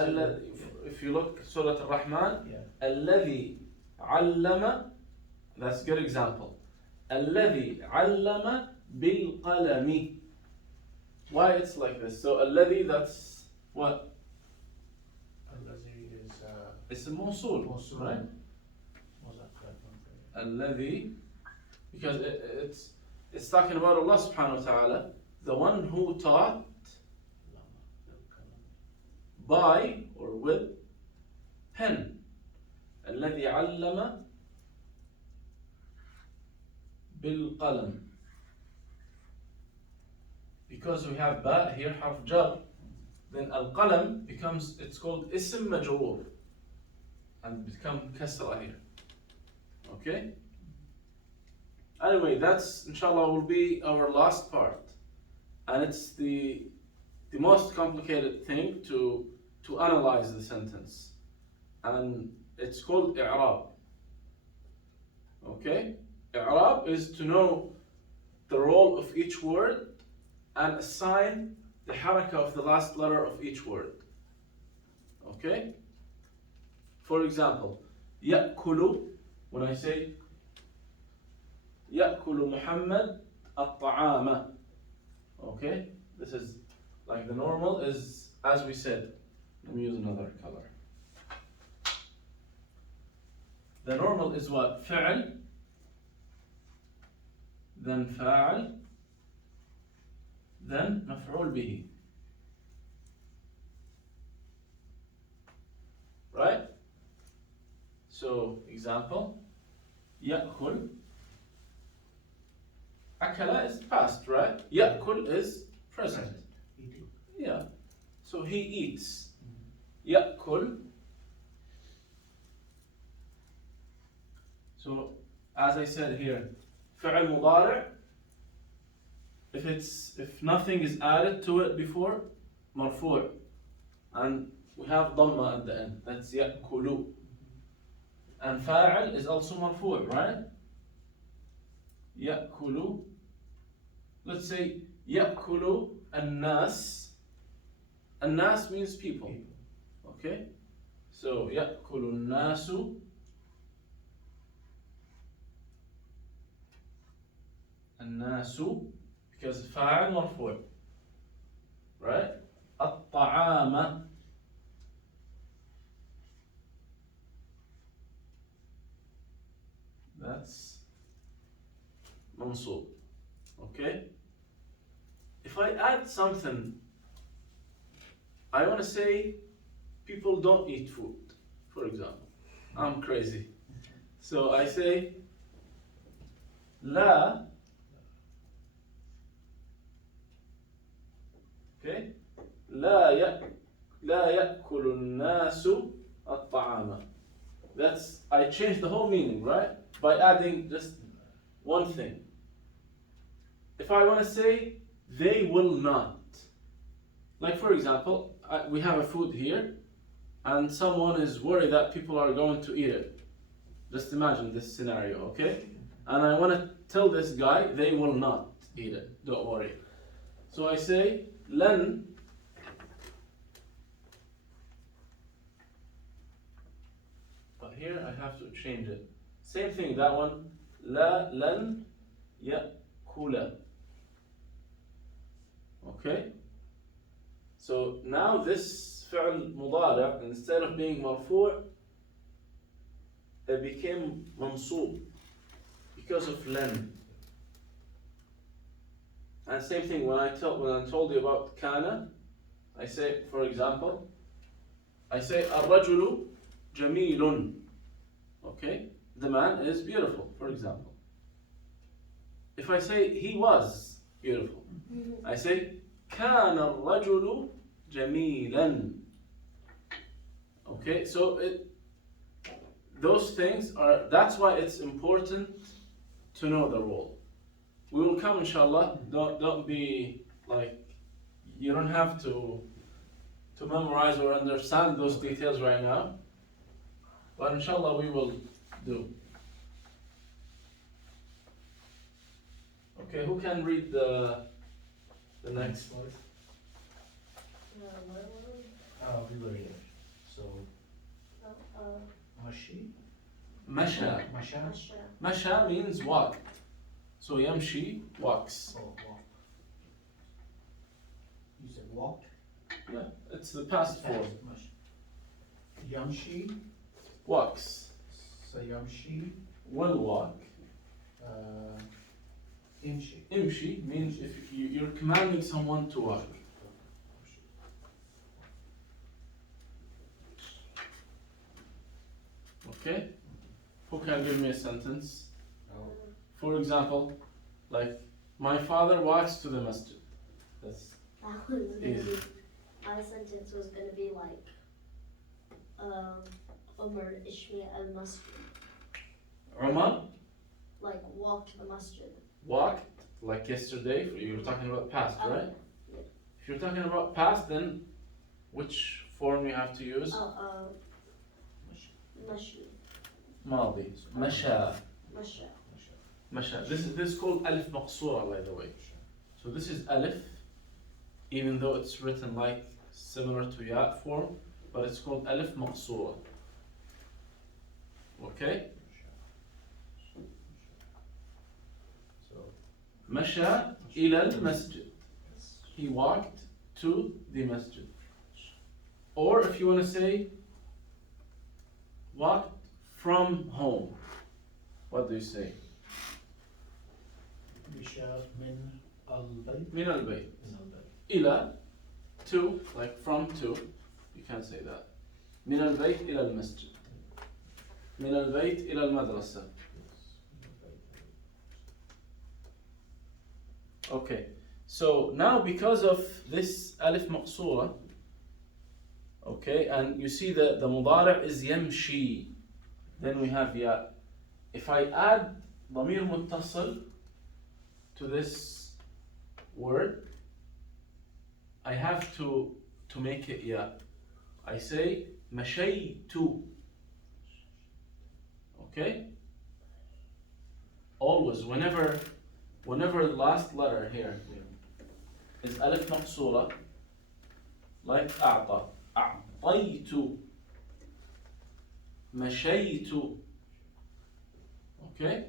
If you look Surah Al-Rahman, Yeah. الذي علم That's a good example. الذي علم بالقلم. Why it's like this? So الذي, that's what? Allazi is, It's a موصول, Mawsul. right? الذي, because it's talking about Allah subhanahu wa ta'ala, the one who taught by or with pen. الذي علم بالقلم. Because we have ba here, حرف jar, then القلم becomes, it's called اسم مجرور and become كسرة here. Okay? Anyway, that's inshallah will be our last part. And it's the most complicated thing to analyze the sentence. And it's called i'rab. Okay? I'rab is to know the role of each word and assign the harakah of the last letter of each word. Okay? For example, يأكل, when I say يأكل محمد الطعام. Okay? This is like the normal is, as we said, let me use another color. The normal is what? فعل, then فاعل, then مفعول به. Right? So, example, يأكل. أكل is past, right? يأكل is present. Eating. Yeah. So he eats. يأكل. So, as I said here, فعل مضارع. If nothing is added to it before, مرفوع. And we have ضمة at the end. That's يأكل. And فاعل is also مرفوع, right? يأكل. Let's say يأكل الناس. الناس means people. Okay? So يأكل الناس. الناس, because فاعل مرفوع. Right? الطعام. That's منصوب. Okay? If I add something, I want to say people don't eat food, for example. I'm crazy. So I say لا. Okay? لا يأكل الناس الطعام. That's, I changed the whole meaning, right? By adding just one thing. If I want to say they will not, like for example, we have a food here and someone is worried that people are going to eat it. Just imagine this scenario, okay? And I want to tell this guy they will not eat it, don't worry. So I say لن. But here I have to change it. Same thing, that one. لا لن يأكل. Okay? So now this فعل مضارع, instead of being مرفوع, it became منصوب because of لن. And same thing when I told you about كان, I say, for example, I say الرجل جميل. Okay? The man is beautiful, for example. If I say he was beautiful, I say كان الرجل جميلا. Okay, so those things are, that's why it's important to know the role. We will come inshallah, don't be like, you don't have to memorize or understand those details right now, but inshallah we will do. Okay, who can read the next slide? We were here. So, uh, Ashi, Masha. Masha? Masha. Masha means walked. So yamshi, walks. Oh, walk. You said walked? Yeah, it's the past form. Masha. Yamshi, Walks. so Yamshi, Will walk. Imshi. Imshi means if you're commanding someone to walk. Okay? Who can give me a sentence? Oh. For example, like, my father walks to the masjid. That's That was gonna easy. be, my sentence was gonna be like, Umar Ishmi al Masjid. Umar Like, walk to the masjid. walked like yesterday. You were talking about past, Oh, right? yeah. If you're talking about past, then which form you have to use? Mashi. Madi. Masha. Masha. Masha. This is called alif maqsura, by the way. So this is alif, even though it's written like similar to ya form, but it's called alif maqsura. Okay? So, Masha ila al-masjid. He walked to the masjid. Or if you want to say, walked from home. What do you say? Bisha min al-bayt. Min al-bayt. Min al-bayt. Ila, to, like from to. You can't say that. Min al-bayt ila al-masjid. Min al-bayt ila al-madrasa. Okay, so now because of this alif maqsura, okay, and you see the mudari' is yamshi, then we have ya. If I add ضمير متصل to this word, I have to make it ya. I say مشيت. Okay? Always, whenever the last letter here is alif maqsura, like أعطى, أعطيت, مشيت. Okay?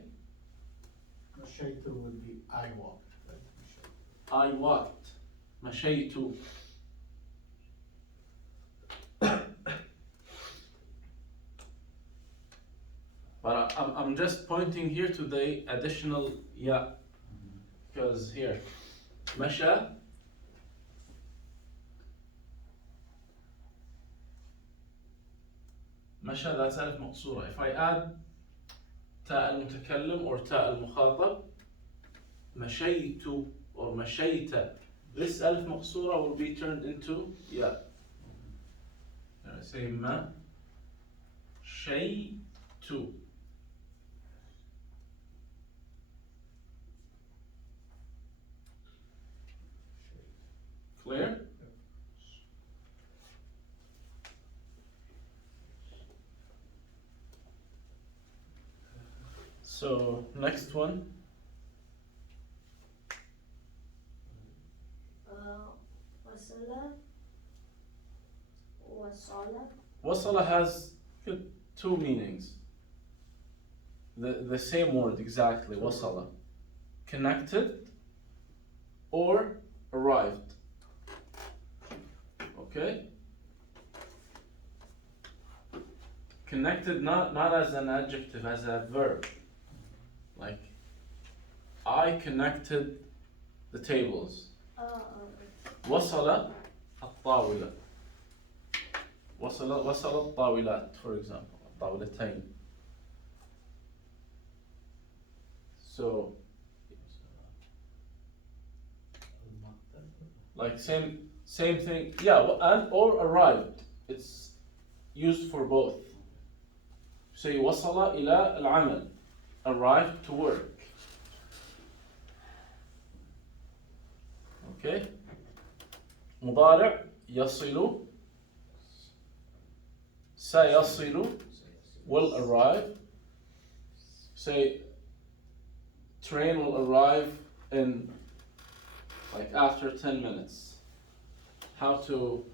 Mashaytu would be I walked, right? Mashaytu. I walked, مشيت. But I'm just pointing here to the additional ya, because here, masha, masha, that's alif maqsura. If I add ta al-mutakallim or ta al-mukhatab, mashaytu or mashayta, this alif maqsura will be turned into ya. I say ma shaytu. Clear? So next one. Wasala. Wasala. Wasala has two meanings. The same word exactly, wasala. Connected or arrived. Okay? Connected not as an adjective, as a verb. Like, I connected the tables. وصل الطاولة. وصل الطاولات, for example, الطاولتين. So, like same thing, yeah, and or arrived. It's used for both. Say وصل إلى العمل, arrived to work. Okay. مضارع يصل, سيصل, will arrive. Say train will arrive in like after 10 minutes. How to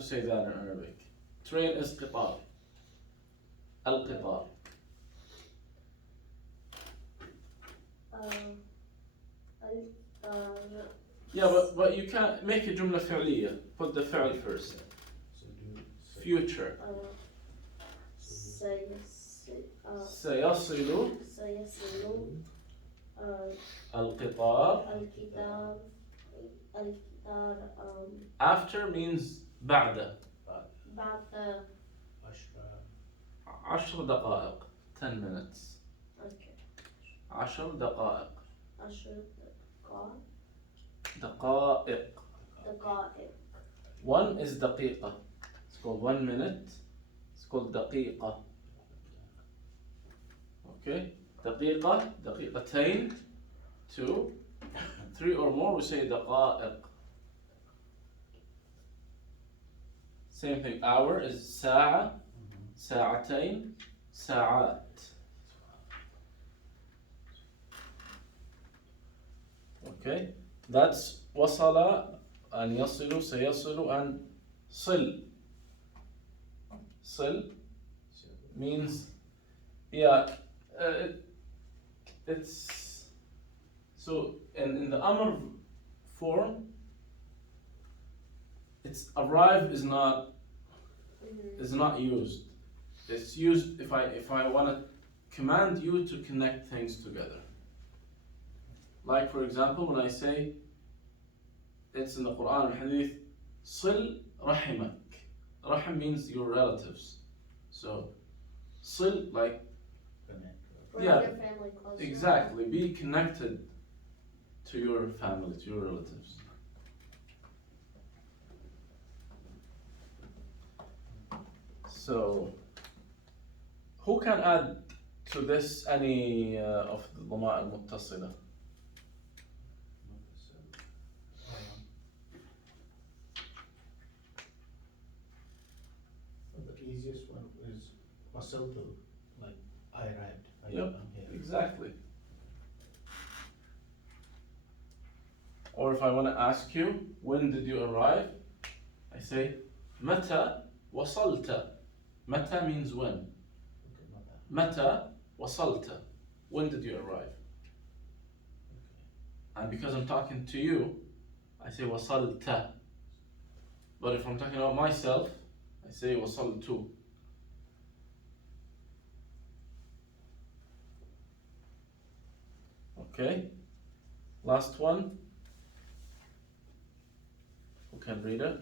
say that in Arabic? Train is قطار. القطار. Yeah, but you can't make a جملة فعلية. Put the فعل first. So do Future. سيصل القطار. After means بعد. بعد 10 دقائق. 10 minutes. 10 دقائق. 10 دقائق. دقائق. One is دقيقة. It's called 1 minute. It's called دقيقة. Okay? دقيقة, دقيقتين, 2, 3 or more we say دقائق. Same thing. Hour is ساعة, ساعتين, ساعات. Okay? That's وصل, أن يصل, سيصل, and صل. صل means, yeah, it's so in the Amr form, it's arrive is not used. It's used if I want to command you to connect things together. Like for example, when I say, it's in the Quran and Hadith, صل رحمك. Rahim means your relatives. So صل, like, connect. Bring Yeah, your family closer. exactly, be connected to your family, to your relatives. So, who can add to this any of the ضمائر المتصلة? The easiest one is wasaltu, like I arrived. Yep. I'm here. Exactly. Or if I want to ask you, when did you arrive? I say, متى وصلت. متى means when. Okay, not that. متى وصلت. When did you arrive? And because I'm talking to you, I say وصلت. But if I'm talking about myself, I say وصلت. Okay. Last one. Who can read it?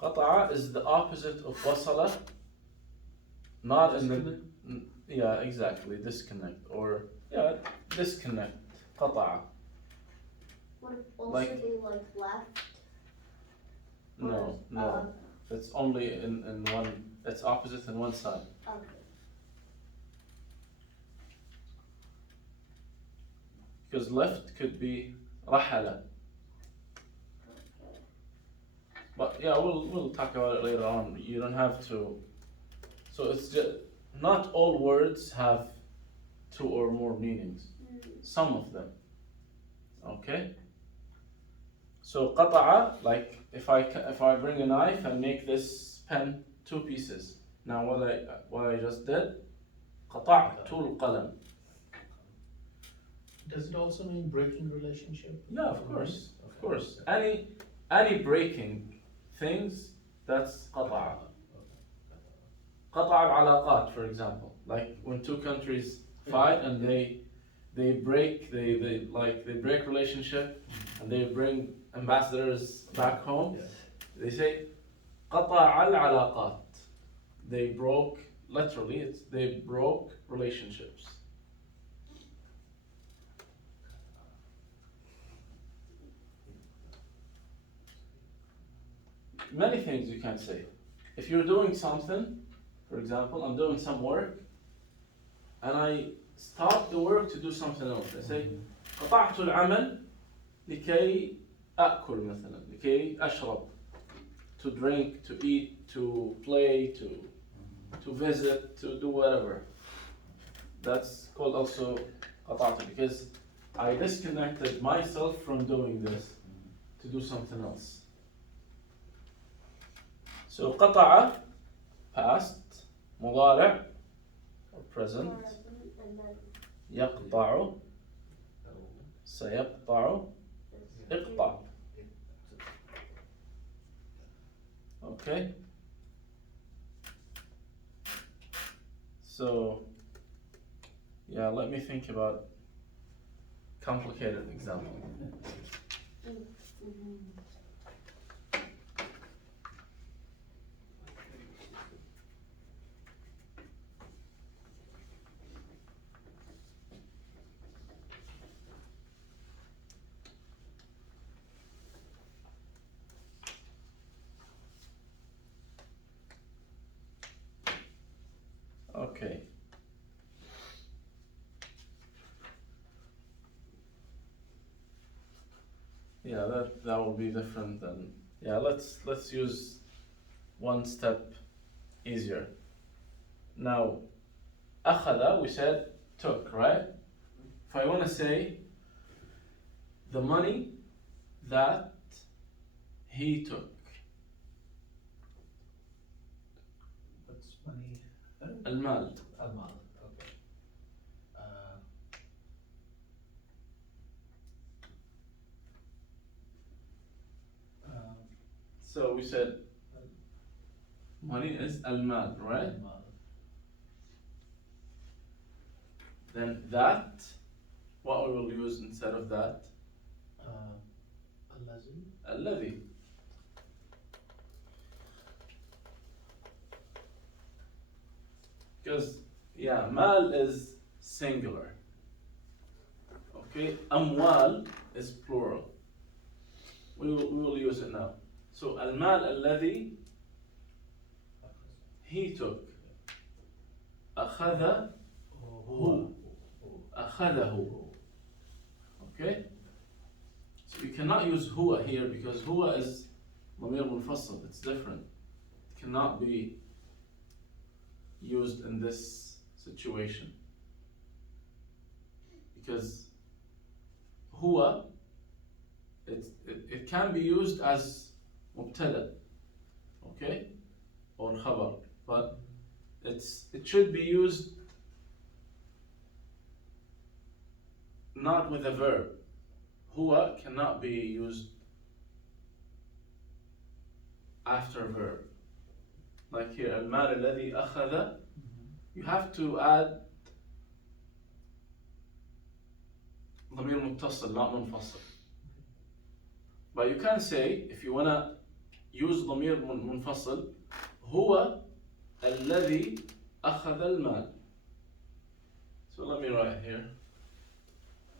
قطع is the opposite of وصل. Not in the. Yeah, exactly. Disconnect. Or, yeah, disconnect. قطع. Would it also Like- be like left? No, Or, no. It's only in one. It's opposite in one side. Okay. Because left could be رحل. But yeah, we'll talk about it later on. You don't have to. So it's just not all words have 2 or more meanings. Some of them. Okay. So قطع, like if I bring a knife and make this pen 2 pieces. Now what I just did, قطعت القلم. Does it also mean breaking relationship? Yeah, of course. Any breaking things, that's قطع. قطع العلاقات, for example, like when 2 countries fight and they break relationship and they bring ambassadors back home. Yeah. They say قطع العلاقات. They broke, literally, they broke relationships. Many things you can say. If you're doing something, for example, I'm doing some work and I stop the work to do something else. I say قطعت العمل لكي أكل مثلا، لكي أشرب, to drink, to eat, to play, to visit, to do whatever. That's called also قطعت, because I disconnected myself from doing this to do something else. So قطع past, مضارع or present. And then يقطع, سيقطع, اقطع. Okay. So, yeah, let me think about complicated example. Okay. Yeah, that will be different than, yeah, let's use one step easier. Now, أخذ, we said took, right? If I want to say the money that he took, What's money? المال. Amal, okay. So we said money is المال, right? Amal. Then that, what we will use instead of that? Allazi. الذي. Because, yeah, mal is singular. Okay, أموال is plural. We will use it now. So, المال الذي he took. أخذ هو. أخذه. Okay? So you cannot use هو here because هو is ضمير منفصل. It's different. It cannot be used in this situation. Because هو, it can be used as مبتدأ. Okay? Or خبر. But it should be used not with a verb. هو cannot be used after a verb. Like here, المال الذي أخذ, you have to add ضمير متصل, not منفصل. But you can say, if you wanna use ضمير منفصل, هو الذي أخذ المال. So let me write here.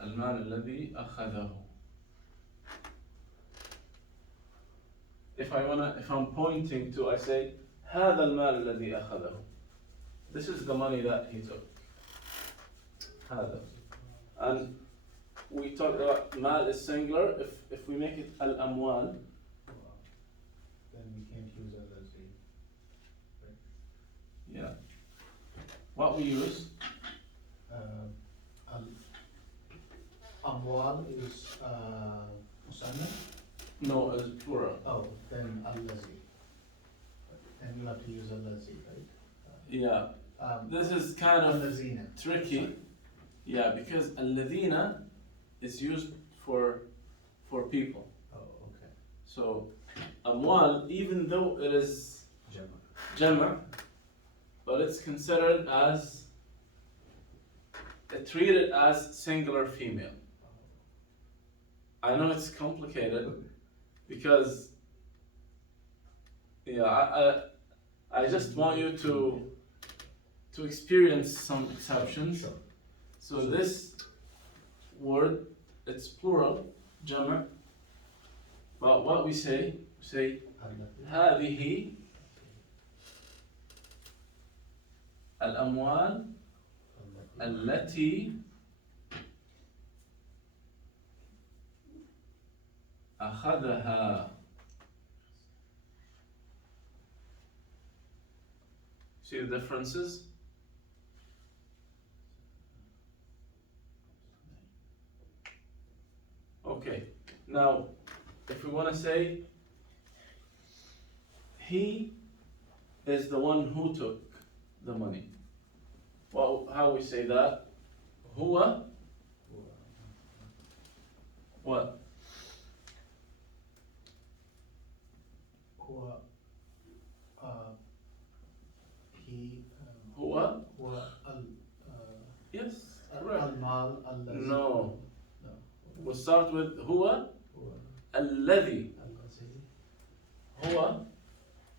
المال الذي أخذه. If I'm pointing to, I say هذا المال الذي أخذه. This is the money that he took. هذا. And we talked about mal is singular. If we make it al-amwal, Then we can't use Allazi. yeah. What we use? Amwal is musanna. No, is plural. Oh, then Allazi. And we'll have to use Allazi, right? Yeah. Um, This is kind of Allazina. tricky. Yeah, because الذين is used for people. Oh, okay. So amwal, even though it is jama', but it's considered as treated as singular female. I know it's complicated because yeah, I just want you to experience some exceptions. Sure. So this word, it's plural, jama', but what we say هذه الأموال التي أخذها. See the differences? Okay, now if we want to say he is the one who took the money. Well, how we say that? هو what? هو he هو هو yes, correct. المال الذي No. no We'll start with هو هو الذي. الذي هو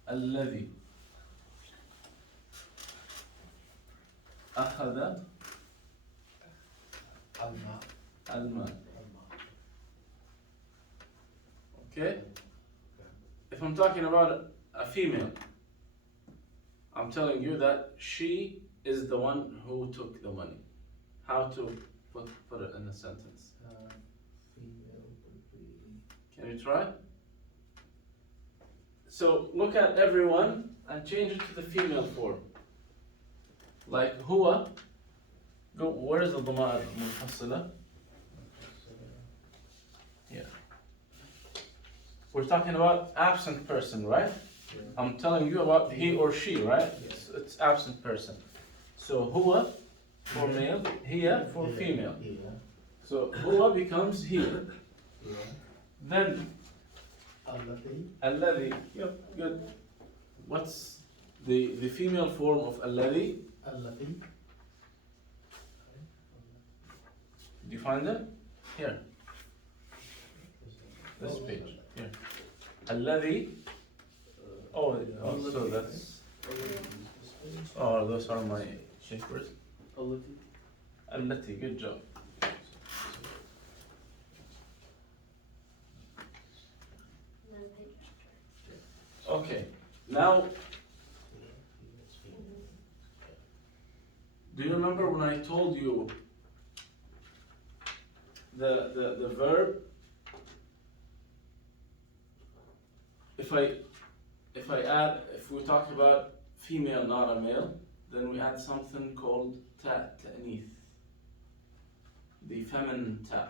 الذي أخذ المال المال. Okay? If I'm talking about a female, I'm telling you that she is the one who took the money. How to put it in a sentence? female would be Can you try? So look at everyone and change it to the female form. Like هو. Go. Where is the ضمائر المنفصلة? Yeah. We're talking about absent person, right? yeah. I'm telling you about he or she, right? Yes. It's absent person. So هو for male, هي for Yeah. female. Yeah. So هو becomes he. Yeah. Then الذي الذي. Yep, good. What's the female form of الذي? الذي Do you find it? Here. This page. Here. الذي. Oh, so that's. Oh, those are my shapers. التي. Good job. Another page. Okay. Now, do you remember when I told you the verb? If we talk about female, not a male, then we add something called ta'nith, the feminine ta.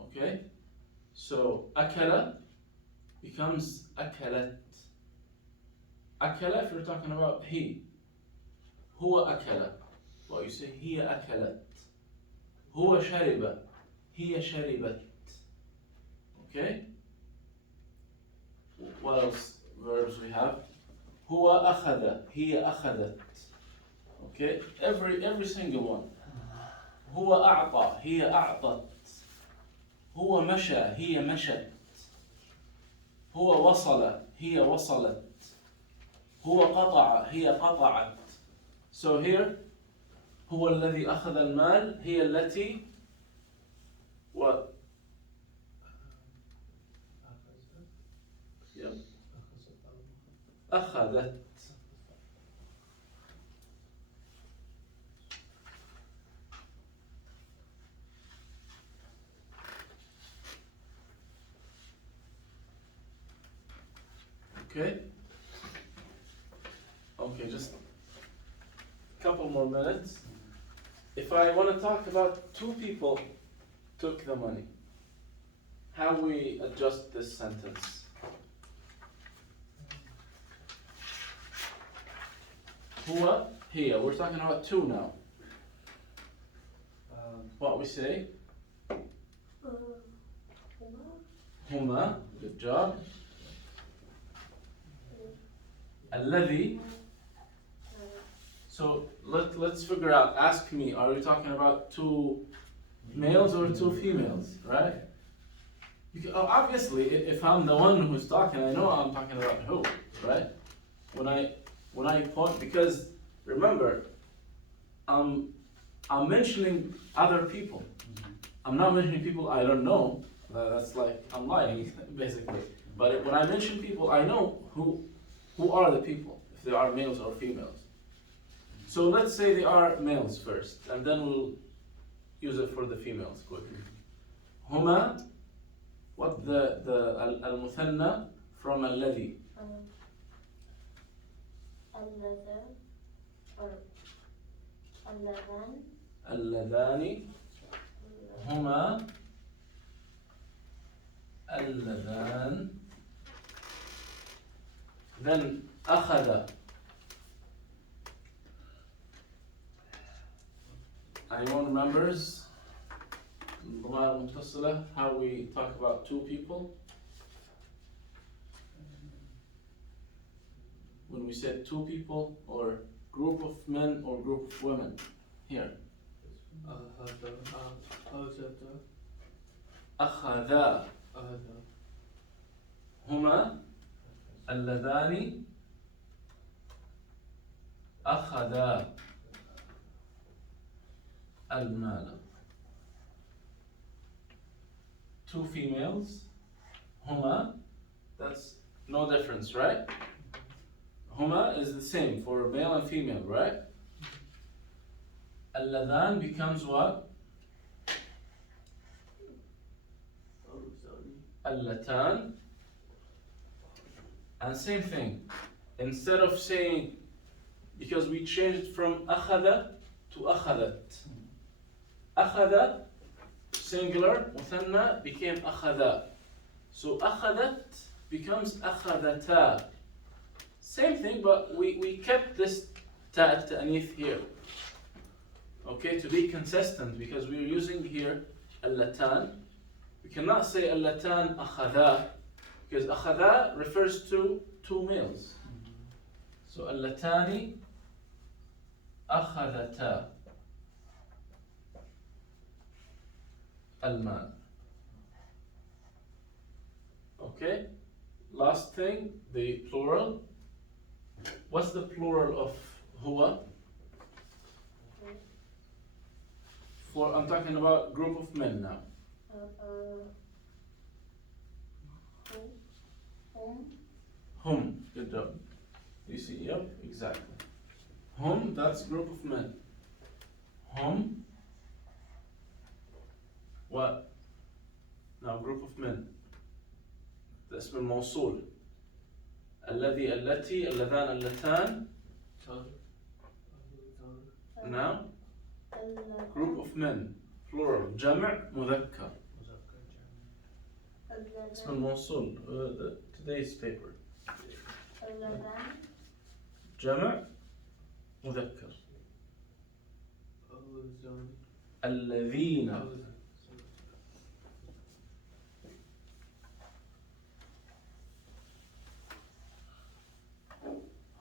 Okay? So akala becomes akalat. Akala if you're talking about he. هو أكل. Well, you say هي أكلت. هو شرب. هي شربت. Okay? What else verbs we have? هو أخذ. هي أخذت. Okay? Every single one. هو أعطى. هي أعطت. هو مشى. هي مشت. هو وصل. هي وصلت. هو قطع. هي قطعت. So here, هو الذي أخذ المال. هي التي what? Yep. أخذت. Okay. Okay, just a couple more minutes. If I want to talk about two people took the money, how we adjust this sentence? هو, هي. We're talking about two now. What we say? هما. Good job. الذي. So let's figure out. Ask me. Are we talking about two males or two females? Right? Because, obviously, if I'm the one who's talking, I know I'm talking about who. Right? When I point, because remember, I'm mentioning other people. I'm not mentioning people I don't know. That's like I'm lying basically. But when I mention people, I know who are the people, if they are males or females. So let's say they are males first, and then we'll use it for the females quickly. هما, what the المثنى from الذي? اللذان or اللذان. اللذان. هما اللذان Then أخذ. Anyone remembers الضمائر المتصلة, how we talk about two people? When we said two people or group of men or group of women. Here. أخذا هما اللذان أخذا المال. Two females, هما, that's no difference, right? Huma is the same for male and female, right? Al-ladhan becomes what? Al-latan. And same thing. Instead of saying, because we changed from akhada to akhadat. Akhada, singular, muthanna became akhada. So akhadat becomes akhadata. Same thing, but we kept this ta ta'anith here. Okay, to be consistent, because we're using here al-latan. We cannot say al-latan akhada, because akhada refers to two males. So al-latani akhadata al-mal. Okay, last thing, the plural. What's the plural of huwa? For I'm talking about group of men now. Hum. Good job. You see, yep, exactly. Hum, that's group of men. Hum. What? Now group of men. The اسم الموصول. الذي التي اللذان اللتان. Now group of men, plural, جمع مذكر. اسم الموصول, today's paper. جمع مذكر. الذين.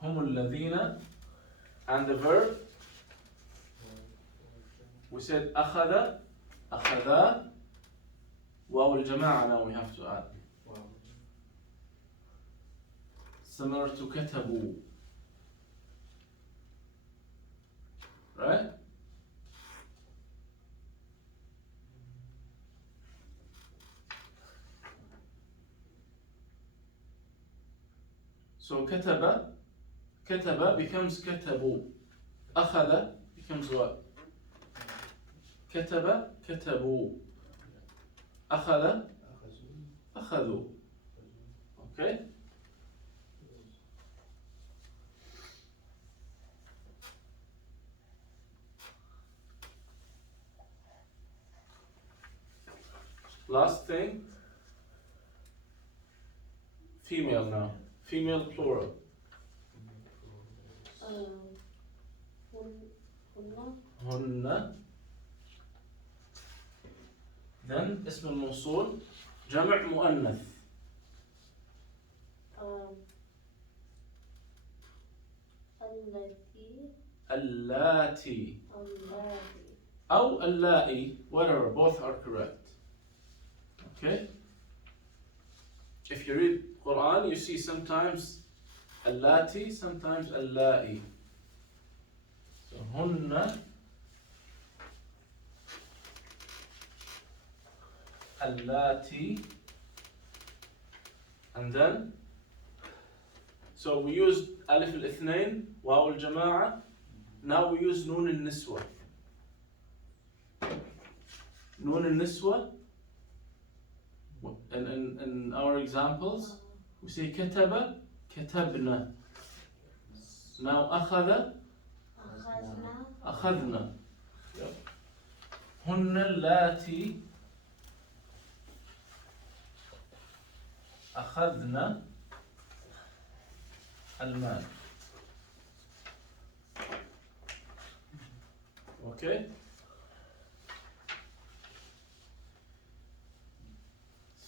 هم الذين. And the verb, we said أخذ, أخذا, واو الجماعة now we have to add. Similar to كتبوا. Right? So كتب, كتب becomes كتبوا. أخذ becomes what? كتب كتبوا. أخذ أخذوا. Okay? Last thing, female now. Female plural. هن. Then اسم الموصول جمع مؤنث. اللاتي أو اللائي, whatever, both are correct. Okay? If you read Quran, you see sometimes اللاتي, sometimes اللائي. So هن اللاتي, and then so we used ألف الاثنين, واو الجماعة. Now we use نون النسوة. نون النسوة. In our examples, we say كتب, كتبنا. Now أخذ, أخذنا. هن اللاتي أخذنا المال. Okay?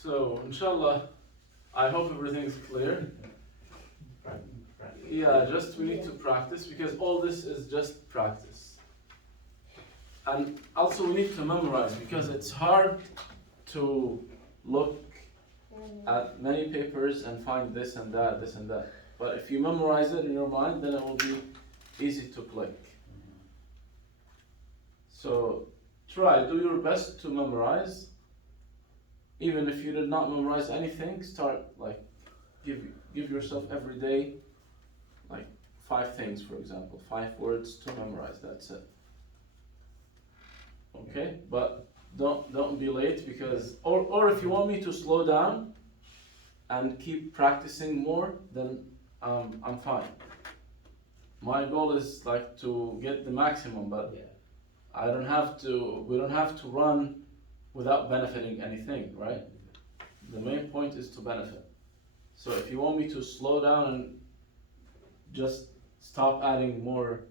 So, inshallah, I hope everything's clear. Yeah, just we need to practice because all this is just practice. And also we need to memorize because it's hard to look at many papers and find this and that, this and that. But if you memorize it in your mind, then it will be easy to click. So try, do your best to memorize. Even if you did not memorize anything, start like give yourself every day like 5 things, for example, 5 words to memorize. That's it. Okay, but don't be late because or if you want me to slow down and keep practicing more, then I'm fine. My goal is like to get the maximum, but I don't have to. We don't have to run without benefiting anything, right? The main point is to benefit. So if you want me to slow down and just stop adding more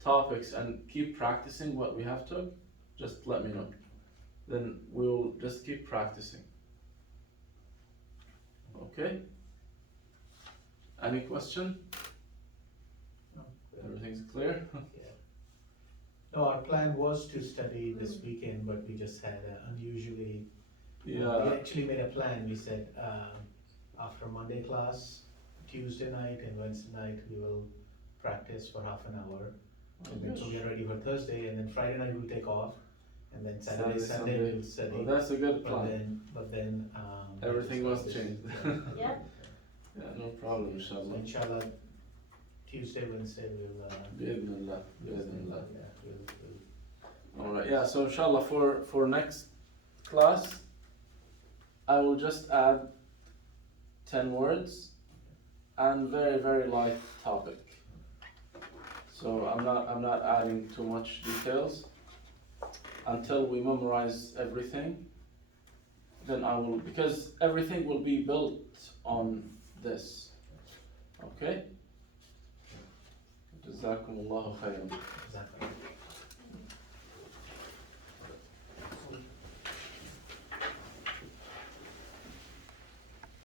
topics and keep practicing what we have to, just let me know. Then we'll just keep practicing. Okay? Any question? Everything's clear? No, our plan was to study this weekend, but we just had unusually. We Yeah. actually made a plan. We said after Monday class, Tuesday night and Wednesday night we will practice for half an hour. And then so we are ready for Thursday, and then Friday night we'll take off, and then Saturday, Sunday we'll study. Well, that's a good plan. But then Everything was changed. Yeah. Yeah, no problem, So inshallah. inshallah, Tuesday, Wednesday we'll. بإذن الله. بإذن الله. Yeah, we'll. Alright, yeah, so inshallah for next class, I will just add 10 words and very, very light topic. So I'm not adding too much details until we memorize everything. Then I will, because everything will be built on this. Okay? جزاكم الله خيرا. Exactly.